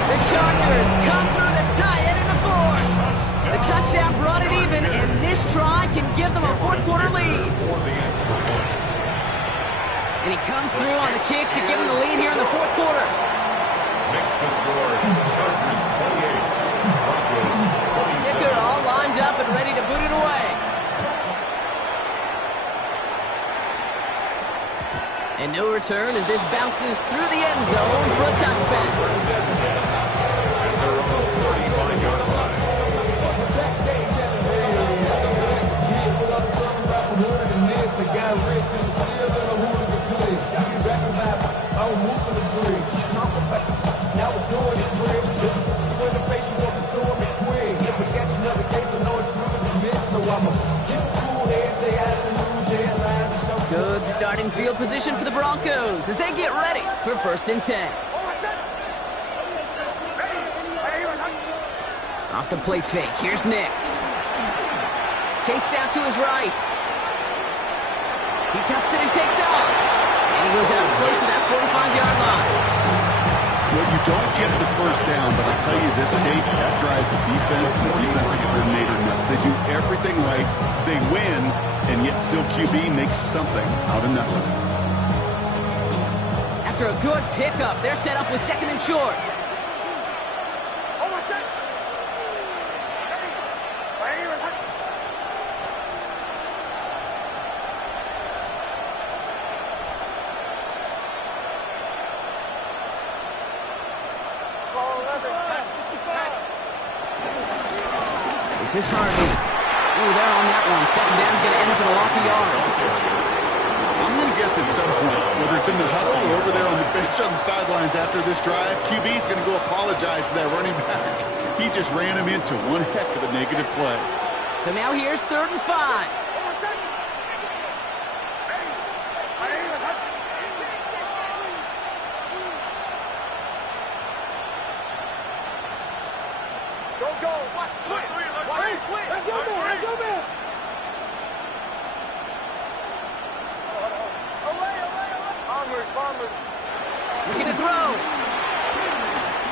The Chargers come through to tie it in the 4th. The touchdown brought it even, and this try can give them a 4th-quarter lead. And he comes through on the kick to give them the lead here in the 4th quarter. Makes the score. Chargers 28. Broncos 27. Kicker all lined up and ready to boot it away. And no return as this bounces through the end zone for a touchback. 1st and 10. At their own 35-yard line. Good starting field position for the Broncos as they get ready for 1st and 10. Off the play fake, here's Nix. Chased out to his right. He tucks it and takes off. And he goes out close to that 45-yard line. Well, you don't get the first down, but I'll tell you this, Kate, that drives the defense and the defensive coordinator nuts. They do everything right. They win, and yet still QB makes something out of nothing. After a good pickup, they're set up with 2nd and short. This is Harvey. Ooh, they're on that one. 2nd down's going to end up in a loss of yards. I'm going to guess at some point, whether it's in the huddle or over there on the bench on the sidelines after this drive, QB's going to go apologize to that running back. He just ran him into one heck of a negative play. So now here's 3rd and 5. Go. Watch, twist. Let's go, man. Away. Bombers. Looking to throw.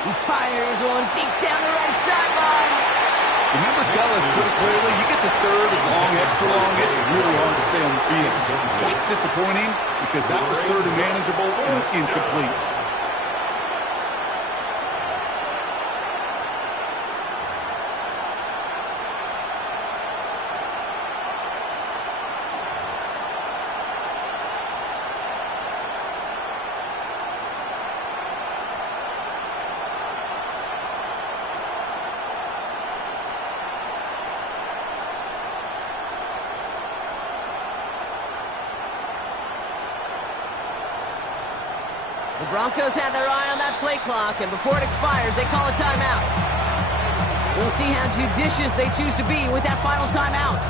He fires one deep down the right sideline. The numbers tell us pretty clearly, you get to 3rd and long, extra long, it's really hard to stay on the field. That's disappointing because that was 3rd and manageable and incomplete. The Broncos had their eye on that play clock, and before it expires, they call a timeout. We'll see how judicious they choose to be with that final timeout.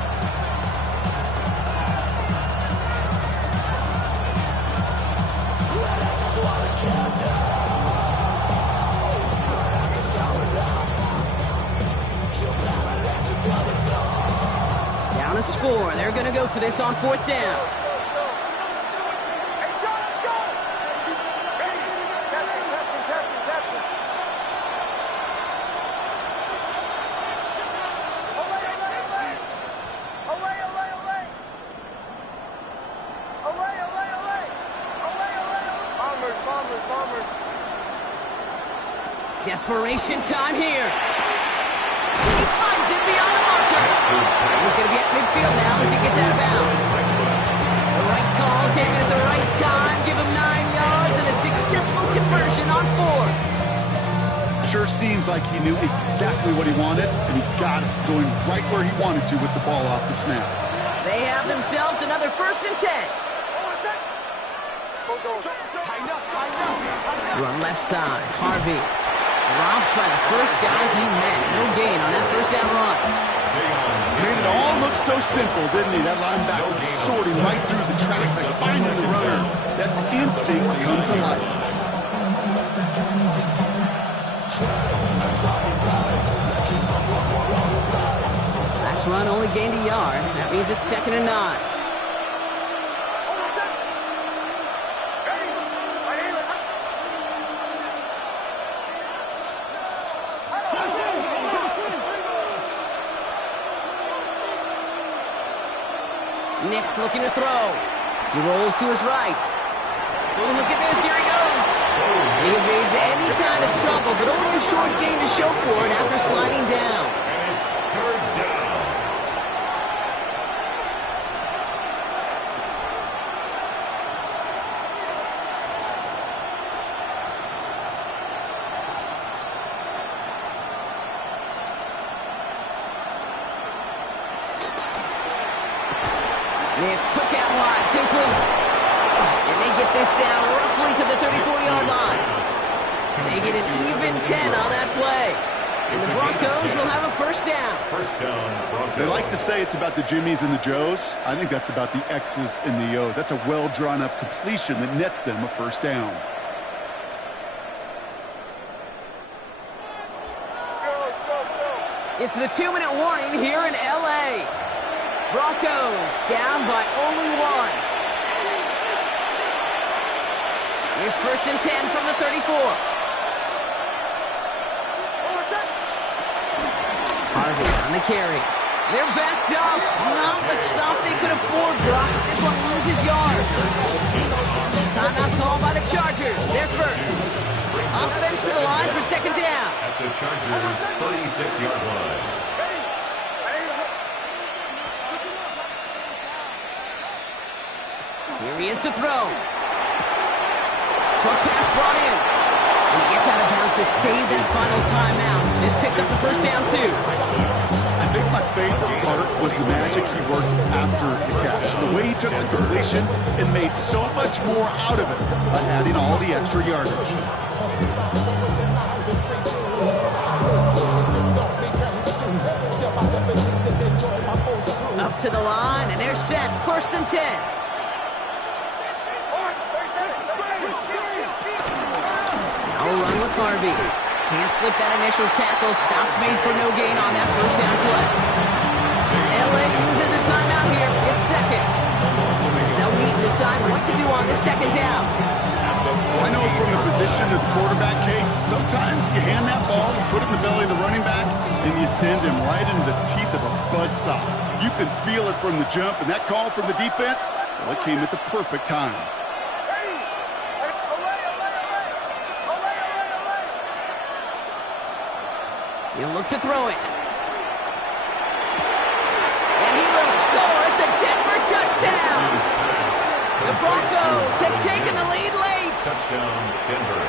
Down a score. They're going to go for this on 4th down. Desperation time here. He finds it beyond the marker. And he's going to be at midfield now as he gets out of bounds. The right call came in at the right time. Give him 9 yards and a successful conversion on 4th. Sure seems like he knew exactly what he wanted, and he got it going right where he wanted to with the ball off the snap. They have themselves another 1st and 10. Run left side. Harvey. Dropped by the first guy he met. No gain on that 1st down run. Made it all look so simple, didn't he? That linebacker sorting right through the traffic, finding the runner. That's instincts come to life. Last run only gained a yard. That means it's 2nd and 9. Nick's looking to throw. He rolls to his right. Oh, look at this. Here he goes. He evades any kind of trouble, but only a short gain to show for it after sliding down. And it's 3rd down. Nick's quick out wide, complete. And they get this down roughly to the 34-yard line. They get an even 10 on that play. And the Broncos will have a 1st down. 1st down, Broncos. They like to say it's about the Jimmies and the Joes. I think that's about the X's and the O's. That's a well-drawn-up completion that nets them a 1st down. It's the 2-minute warning here in L.A. Broncos down by only 1. Here's 1st and 10 from the 34. Harvey on the carry. They're backed up. Not a stop they could afford, Brock. This one loses yards. Timeout called by the Chargers. They're first. Offense to the line for 2nd down. At the Chargers' 36-yard line. Here he is to throw. Short pass brought in. And he gets out of bounds to save that final timeout. This picks up the 1st down, too. I think my favorite part was the magic he worked after the catch. The way he took the completion and made so much more out of it by adding all the extra yardage. to the line, and they're set. 1st and 10. Now a run with Harvey. Can't slip that initial tackle. Stops made for no gain on that 1st down play. LA uses a timeout here. It's 2nd. As they'll meet and decide what to do on this 2nd down. I know from the position of the quarterback, Kate, sometimes you hand that ball, you put it in the belly of the running back, and you send him right into the teeth of a buzzsaw. You can feel it from the jump, and that call from the defense, well, it came at the perfect time. He'll look to throw it. And he will score. It's a Denver touchdown. The Broncos have taken the lead late. Touchdown, Denver.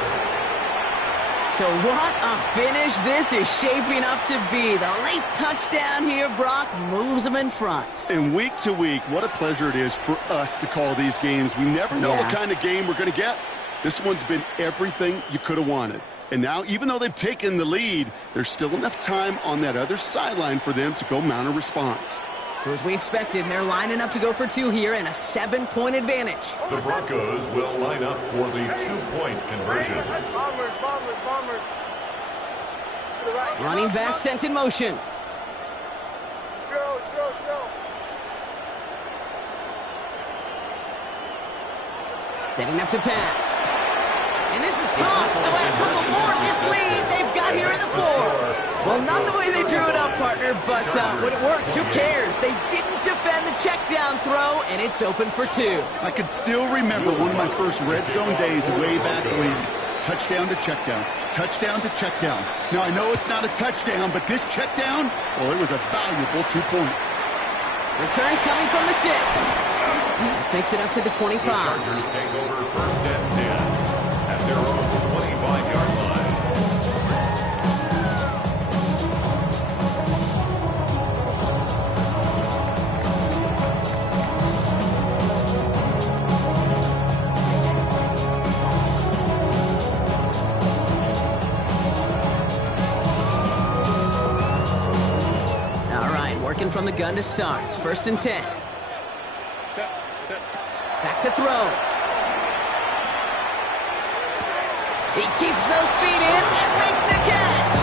So what a finish this is shaping up to be. The late touchdown here, Brock, moves them in front. And week to week, what a pleasure it is for us to call these games. We never know what kind of game we're going to get. This one's been everything you could have wanted. And now, even though they've taken the lead, there's still enough time on that other sideline for them to go mount a response. So as we expected, they're lining up to go for 2 here and a 7-point advantage. The Broncos will line up for the 2-point conversion. Bombers. Running back sent in motion. Show. Setting up to pass. And this is caught, so add a couple more to this lead they've got here in the 4. Well, not the way they drew it up, partner, but when it works, who cares? They didn't defend the check down throw, and it's open for 2. I can still remember one of my first red zone days way back when. Touchdown to check down. Touchdown to check down. Now, I know it's not a touchdown, but this check down, well, it was a valuable 2 points. Return coming from the 6. This makes it up to the 25. The Chargers take over 1st and 10 at their own 25-yard line. From the gun to start. 1st and 10. Back to throw. He keeps those feet in and makes the catch.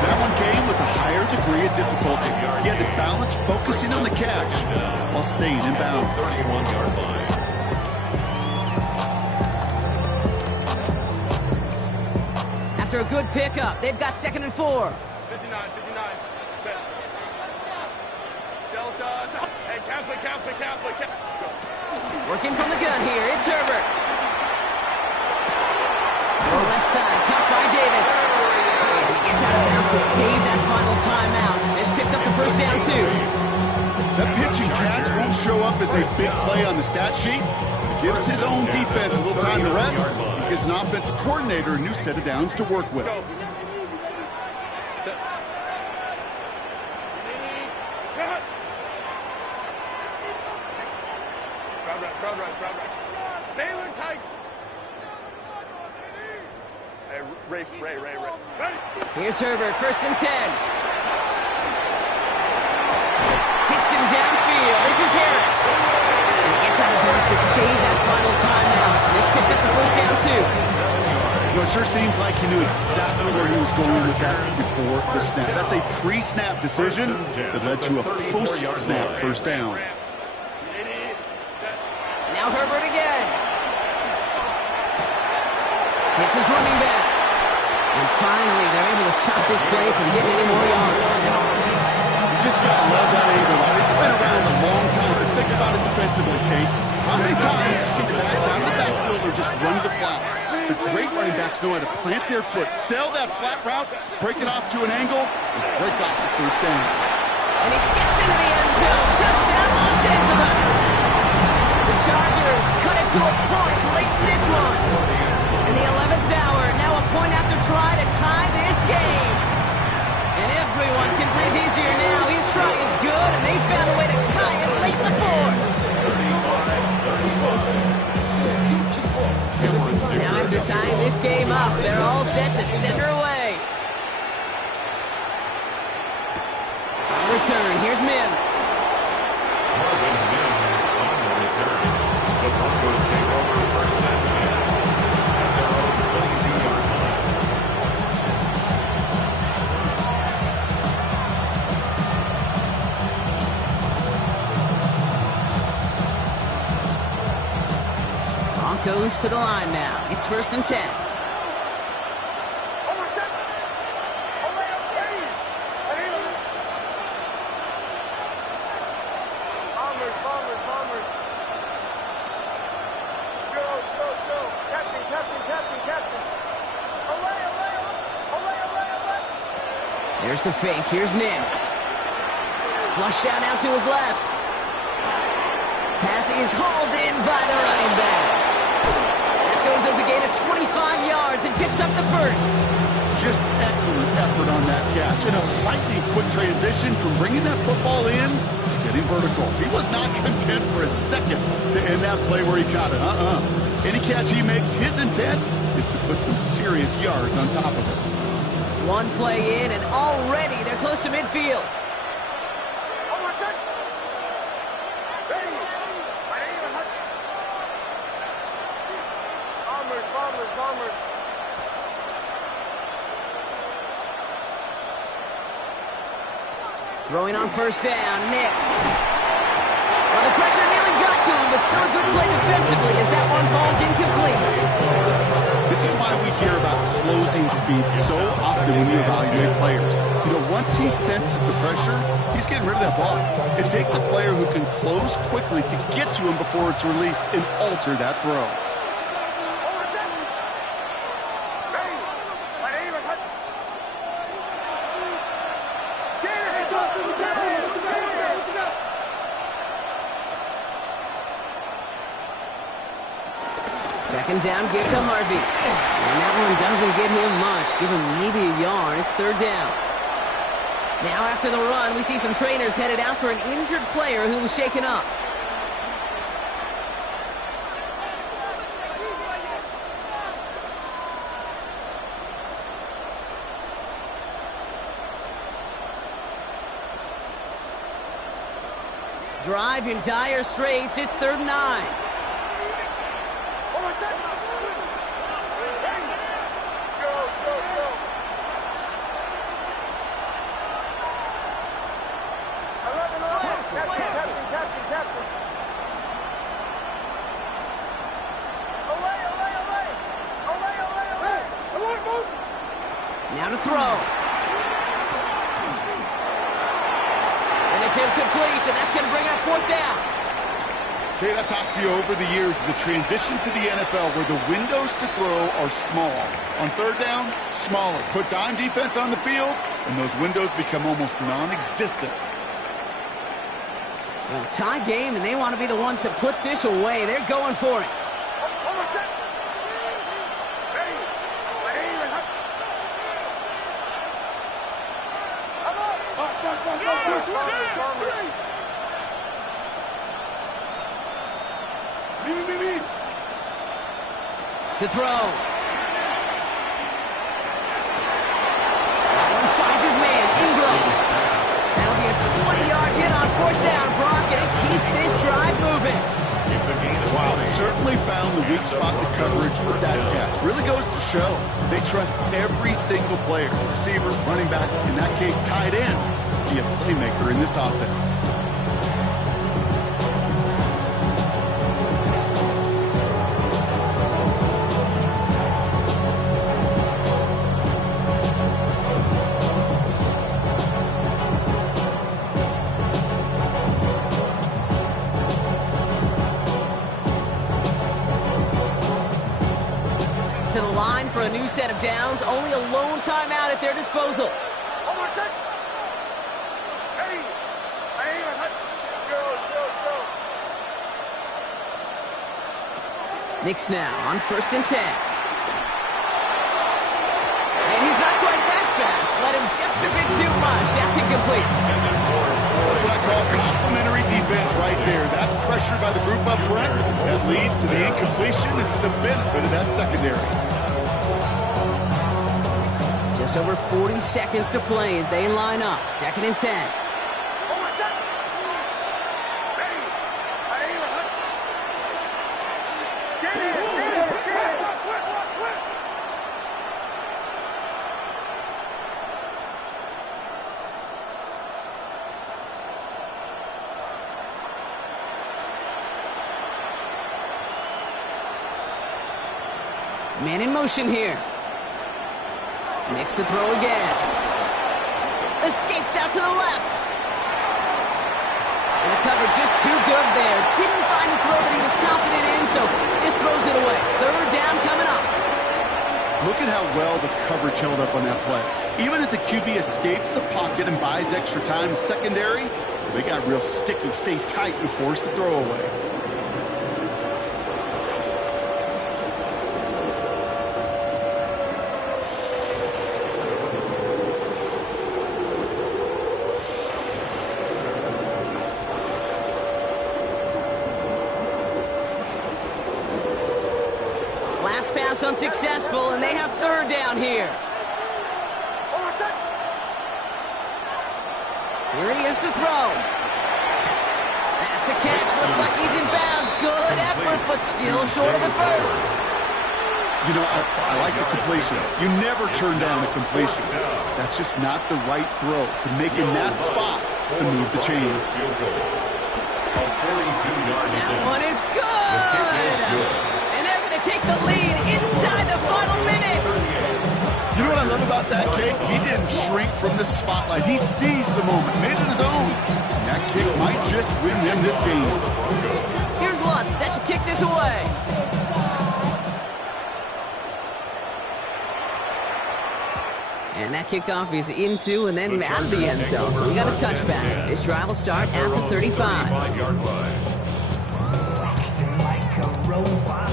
That one came with a higher degree of difficulty. He had to balance focusing on the catch while staying in bounds. 31-yard line. After a good pickup, they've got 2nd and 4. 59. Working from the gun here, it's Herbert. Low left side, caught by Davis. He gets out of bounds to save that final timeout. This picks up the 1st down, too. That pitch and catch won't show up as a big play on the stat sheet. It gives his own defense a little time to rest. It gives an offensive coordinator a new set of downs to work with. Ray. Here's Herbert, 1st and 10. Hits him downfield. This is Harris. And he gets out of bounds to save that final timeout. This picks up the 1st down, too. Well, it sure seems like he knew exactly where he was going with that before the snap. That's a pre-snap decision that led to a post-snap 1st down. Now Herbert again. Hits his running back. And finally, they're able to stop this play from getting any more yards. You just got to love that angle. It's been around a long time. But think about it defensively, Kate. How many times you see the backs out of the backfield or just run to the flat? The great running backs know how to plant their foot, sell that flat route, break it off to an angle, and break off the 1st down. And he gets into the end zone. Touchdown, Los Angeles. The Chargers cut it to a point late in this one. In the 11th hour, now a point after try to tie this game. And everyone can breathe easier now. His try is good, and they found a way to tie it late in the 4th. Now after tying this game up, they're all set to center away. On return, here's Mims. Marvin Mims on the return. The Broncos take over first and 10 at their own 22-yard line. Broncos to the line now. It's first and 10. There's the fake. Here's Nix. Flush out now to his left. Pass is hauled in by the running back. That goes as a gain of 25 yards and picks up the first. Just excellent effort on that catch. And a lightning quick transition from bringing that football in to getting vertical. He was not content for a second to end that play where he caught it. Any catch he makes, his intent is to put some serious yards on top of it. One play in, and already they're close to midfield. Throwing on first down, Nix. Well, the pressure nearly got to him, but still a good play defensively as that one falls incomplete. This is why we hear about closing speed so often when we evaluate players. You know, once he senses the pressure, he's getting rid of that ball. It takes a player who can close quickly to get to him before it's released and alter that throw. Second down, give to Harvey. And that one doesn't get him much. Give him maybe a yard. It's third down. Now after the run, we see some trainers headed out for an injured player who was shaken up. Drive in dire straits. It's third and 9. Now to throw. And it's incomplete, and that's going to bring up fourth down. Okay, I've talked to you over the years, the transition to the NFL where the windows to throw are small. On third down, smaller. Put dime defense on the field, and those windows become almost non-existent. Well, tie game, and they want to be the ones to put this away. They're going for it. To throw. That one finds his man, Ingram. That'll be a 20-yard hit on fourth down, Brock, and it keeps this drive moving. It's a gain of Wow, certainly found the weak spot in coverage with that catch. Really goes to show they trust every single player, receiver, running back, in that case tight end, to be a playmaker in this offense. To the line for a new set of downs. Only a lone timeout at their disposal. Nix now on first and 10. And he's not quite that fast. Let him just a bit too much. That's incomplete. That's what I call complimentary defense right there. That pressure by the group up front, that leads to the incompletion and to the benefit of that secondary. Just over 40 seconds to play as they line up. Second and 10. Man in motion here. Makes the throw again. Escapes out to the left. And the cover just too good there. Didn't find the throw that he was confident in, so just throws it away. Third down coming up. Look at how well the coverage held up on that play. Even as the QB escapes the pocket and buys extra time secondary, they got real sticky, stay tight, and force the throw away. Last pass unsuccessful, and they have third down here. Here he is to throw. That's a catch. Looks like he's in bounds. Good effort, but still short of the first. You know, I like the completion. You never turn down a completion. That's just not the right throw to make in that spot to move the chains. That one is good. And they're going to take the lead inside the final minutes. You know what I love about that kick? He didn't shrink from the spotlight. He seized the moment, made it his own. And that kick might just win them this game. Here's Lutz, set to kick this away. And that kickoff is into and then out of the end zone. So we got a touchback. This drive will start at the 35. Like a robot.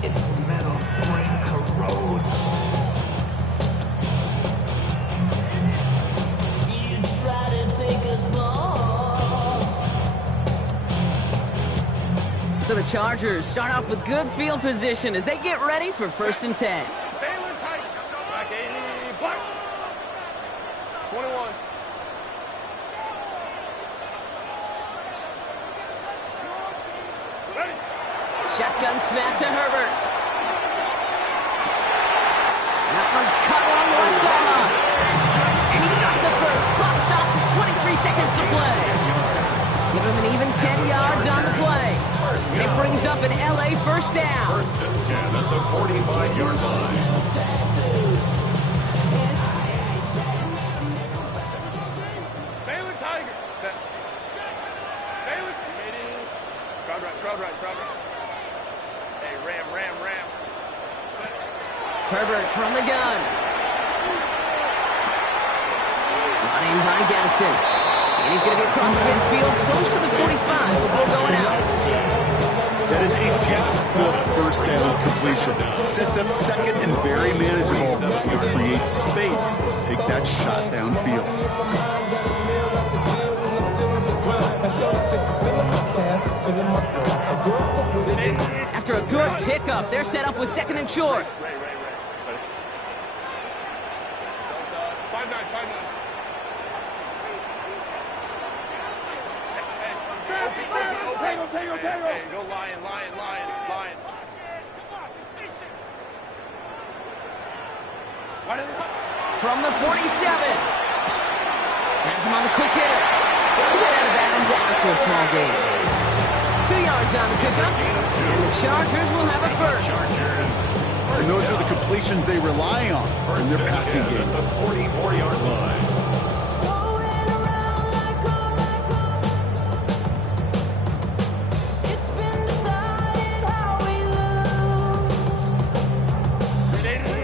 Its metal brain corrodes. You try to take us both. So the Chargers start off with good field position as they get ready for 1st and 10. Back 80, block. 21. Ready. Shotgun snap to Herbert. That one's cut along the left sideline. And he got the first. Clock stops at 23 seconds to play. Give him an even 10 yards on the play. And it brings up an LA first down. 1st and 10 at the 45-yard line. Baylor Tiger. Baylor. Crowd right. Hey, ram. Herbert from the gun. Brought in by Gadsden. And he's going to be across midfield close to the 45 before going out. That is a textbook first down completion. Sets up second and very manageable. It creates space to take that shot downfield. After a good pickup, they're set up with 2nd and short. Ray. 5-9. Hey, go lion. From the 47. Has him on the quick hitter. Get out of bounds after a small gain. 2 yards on the pickup. And the Chargers will have a first. And those are the completions they rely on in their passing game. The 44-yard line.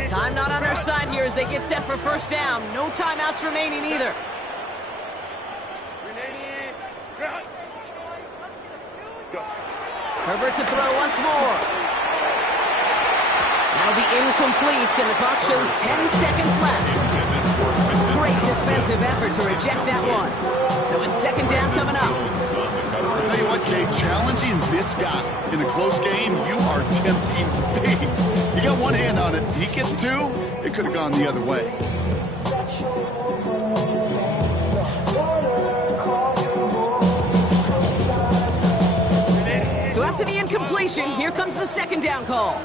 Time not on their side here as they get set for first down. No timeouts remaining either. Herbert to throw once more. That'll be incomplete, and the clock shows 10 seconds left. Great defensive effort to reject that one. So it's 2nd down coming up. I'll tell you what, Kate, challenging this guy in a close game, you are tempting fate. You got one hand on it. He gets 2. It could have gone the other way. So after the incompletion, here comes the 2nd down call.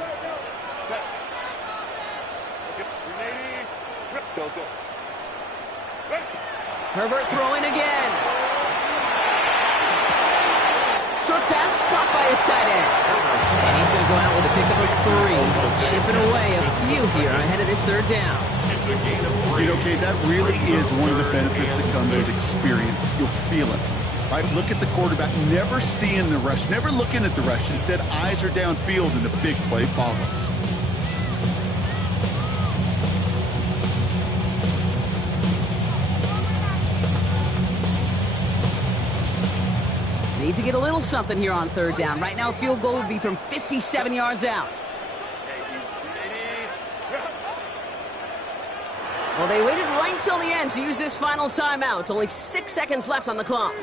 Herbert throwing again. short pass caught by his tight end. And he's going to go out with a pickup of 3, so chipping away a few here ahead of this third down. It's a gain of 3. You know, Kate, that really is one of the benefits that comes with experience. You'll feel it. Right? Look at the quarterback, never seeing the rush, never looking at the rush. Instead, eyes are downfield, and the big play follows. Need to get a little something here on third down. Right now, field goal would be from 57 yards out. Well, they waited right until the end to use this final timeout. Only 6 seconds left on the clock.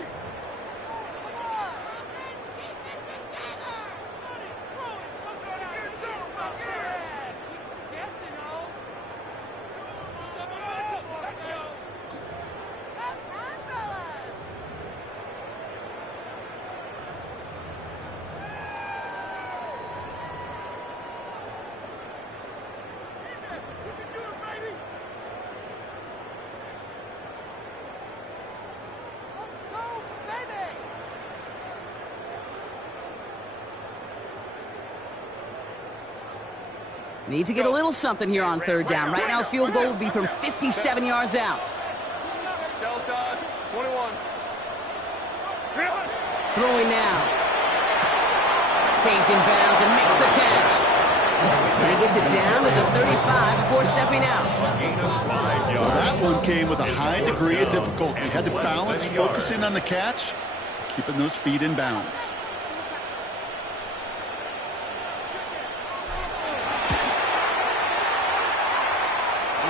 Need to get a little something here on third down. Right now, field goal will be from 57 yards out. Delta, 21. Throwing now. Stays in bounds and makes the catch. And he gets it down to the 35 before stepping out. Gain of 5 yards. Well, that one came with a high degree of difficulty. Had to balance, focusing on the catch, keeping those feet in bounds.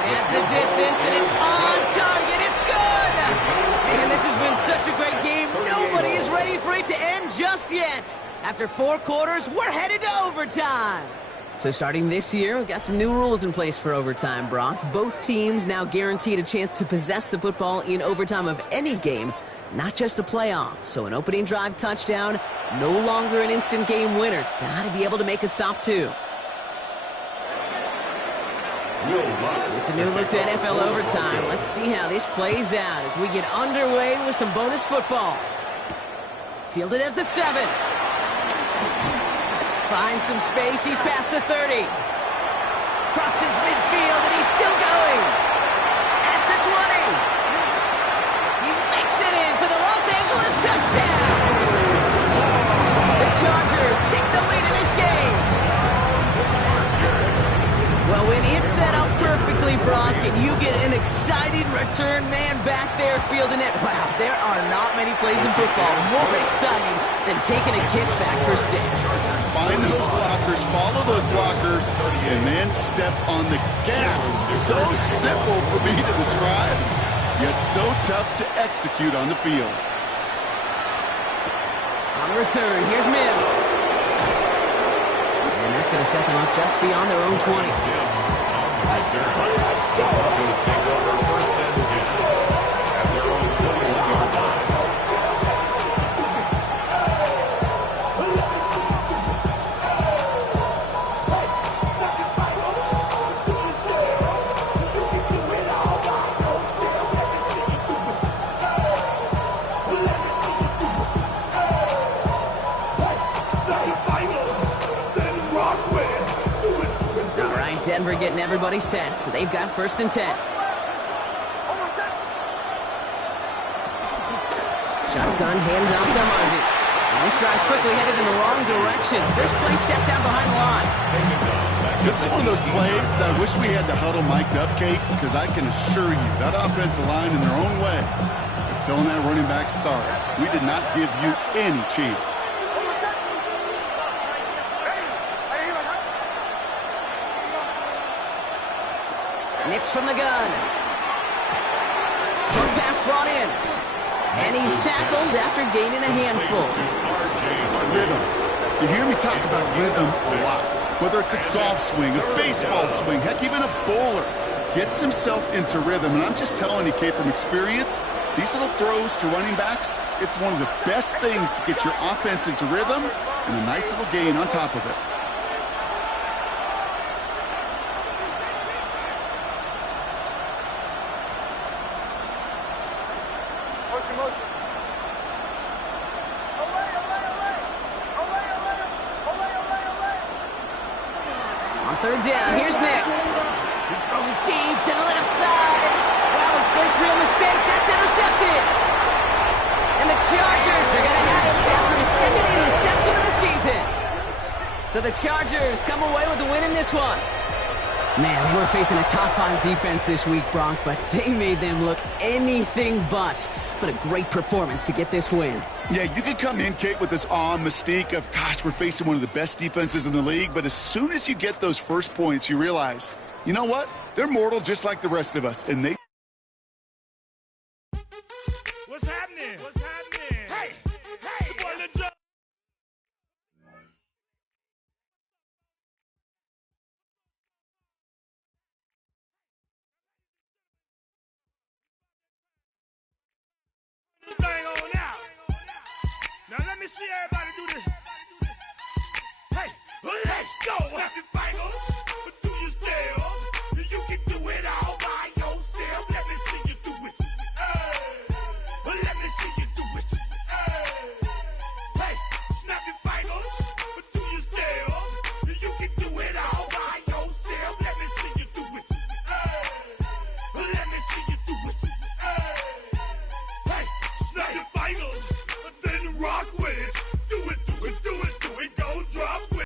Has the distance, and it's on target. It's good. Man, this has been such a great game. Nobody is ready for it to end just yet. After 4 quarters, we're headed to overtime. So starting this year, we've got some new rules in place for overtime, Brock. Both teams now guaranteed a chance to possess the football in overtime of any game, not just the playoff. So an opening drive touchdown, no longer an instant game winner. Gotta be able to make a stop, too. It's a new look to NFL overtime. Let's see how this plays out as we get underway with some bonus football. Fielded at the 7. Finds some space. He's past the 30. Crosses midfield, and he's still going. At the 20. He makes it in for the Los Angeles touchdown. The Chargers take the lead in this game. Well, when it's set up perfectly, Brock, and you get an exciting return man back there fielding it, wow, there are not many plays in football more exciting than taking a kick back for 6. Find those blockers, follow those blockers, and then step on the gas. So simple for me to describe, yet so tough to execute on the field. On the return, here's Mims. And that's going to set them up just beyond their own 20. Broncos take over first and 10 at their own 21-yard line. Denver getting everybody set, so they've got first and 10. Shotgun handoff to Martin. And this drive's quickly headed in the wrong direction. First play set down behind the line. This is one of those plays that I wish we had the huddle mic'd up, Kate, because I can assure you that offensive line in their own way is telling that running back, sorry, we did not give you any chance. Nix from the gun. Short pass brought in. And he's tackled after gaining a handful. Rhythm. You hear me talk about rhythm a lot. Whether it's a golf swing, a baseball swing, heck, even a bowler gets himself into rhythm. And I'm just telling you, Kate, from experience, these little throws to running backs, it's one of the best things to get your offense into rhythm and a nice little gain on top of it. third down. Here's Nix. He's throwing deep to the left side. Wow, his first real mistake. That's intercepted. And the Chargers are going to have it after his second interception of the season. So the Chargers come away with a win in this one. Man, they were facing a top-5 defense this week, Bronk, but they made them look anything but. What a great performance to get this win. Yeah, you could come in, Kate, with this awe and mystique of, gosh, we're facing one of the best defenses in the league, but as soon as you get those first points, you realize, you know what? They're mortal just like the rest of us, and they... What's happening? What's happening? Hey! Hey! It's your boy Lil Joe. This thing on out. Now let me see everybody do this. Hey! Let's go!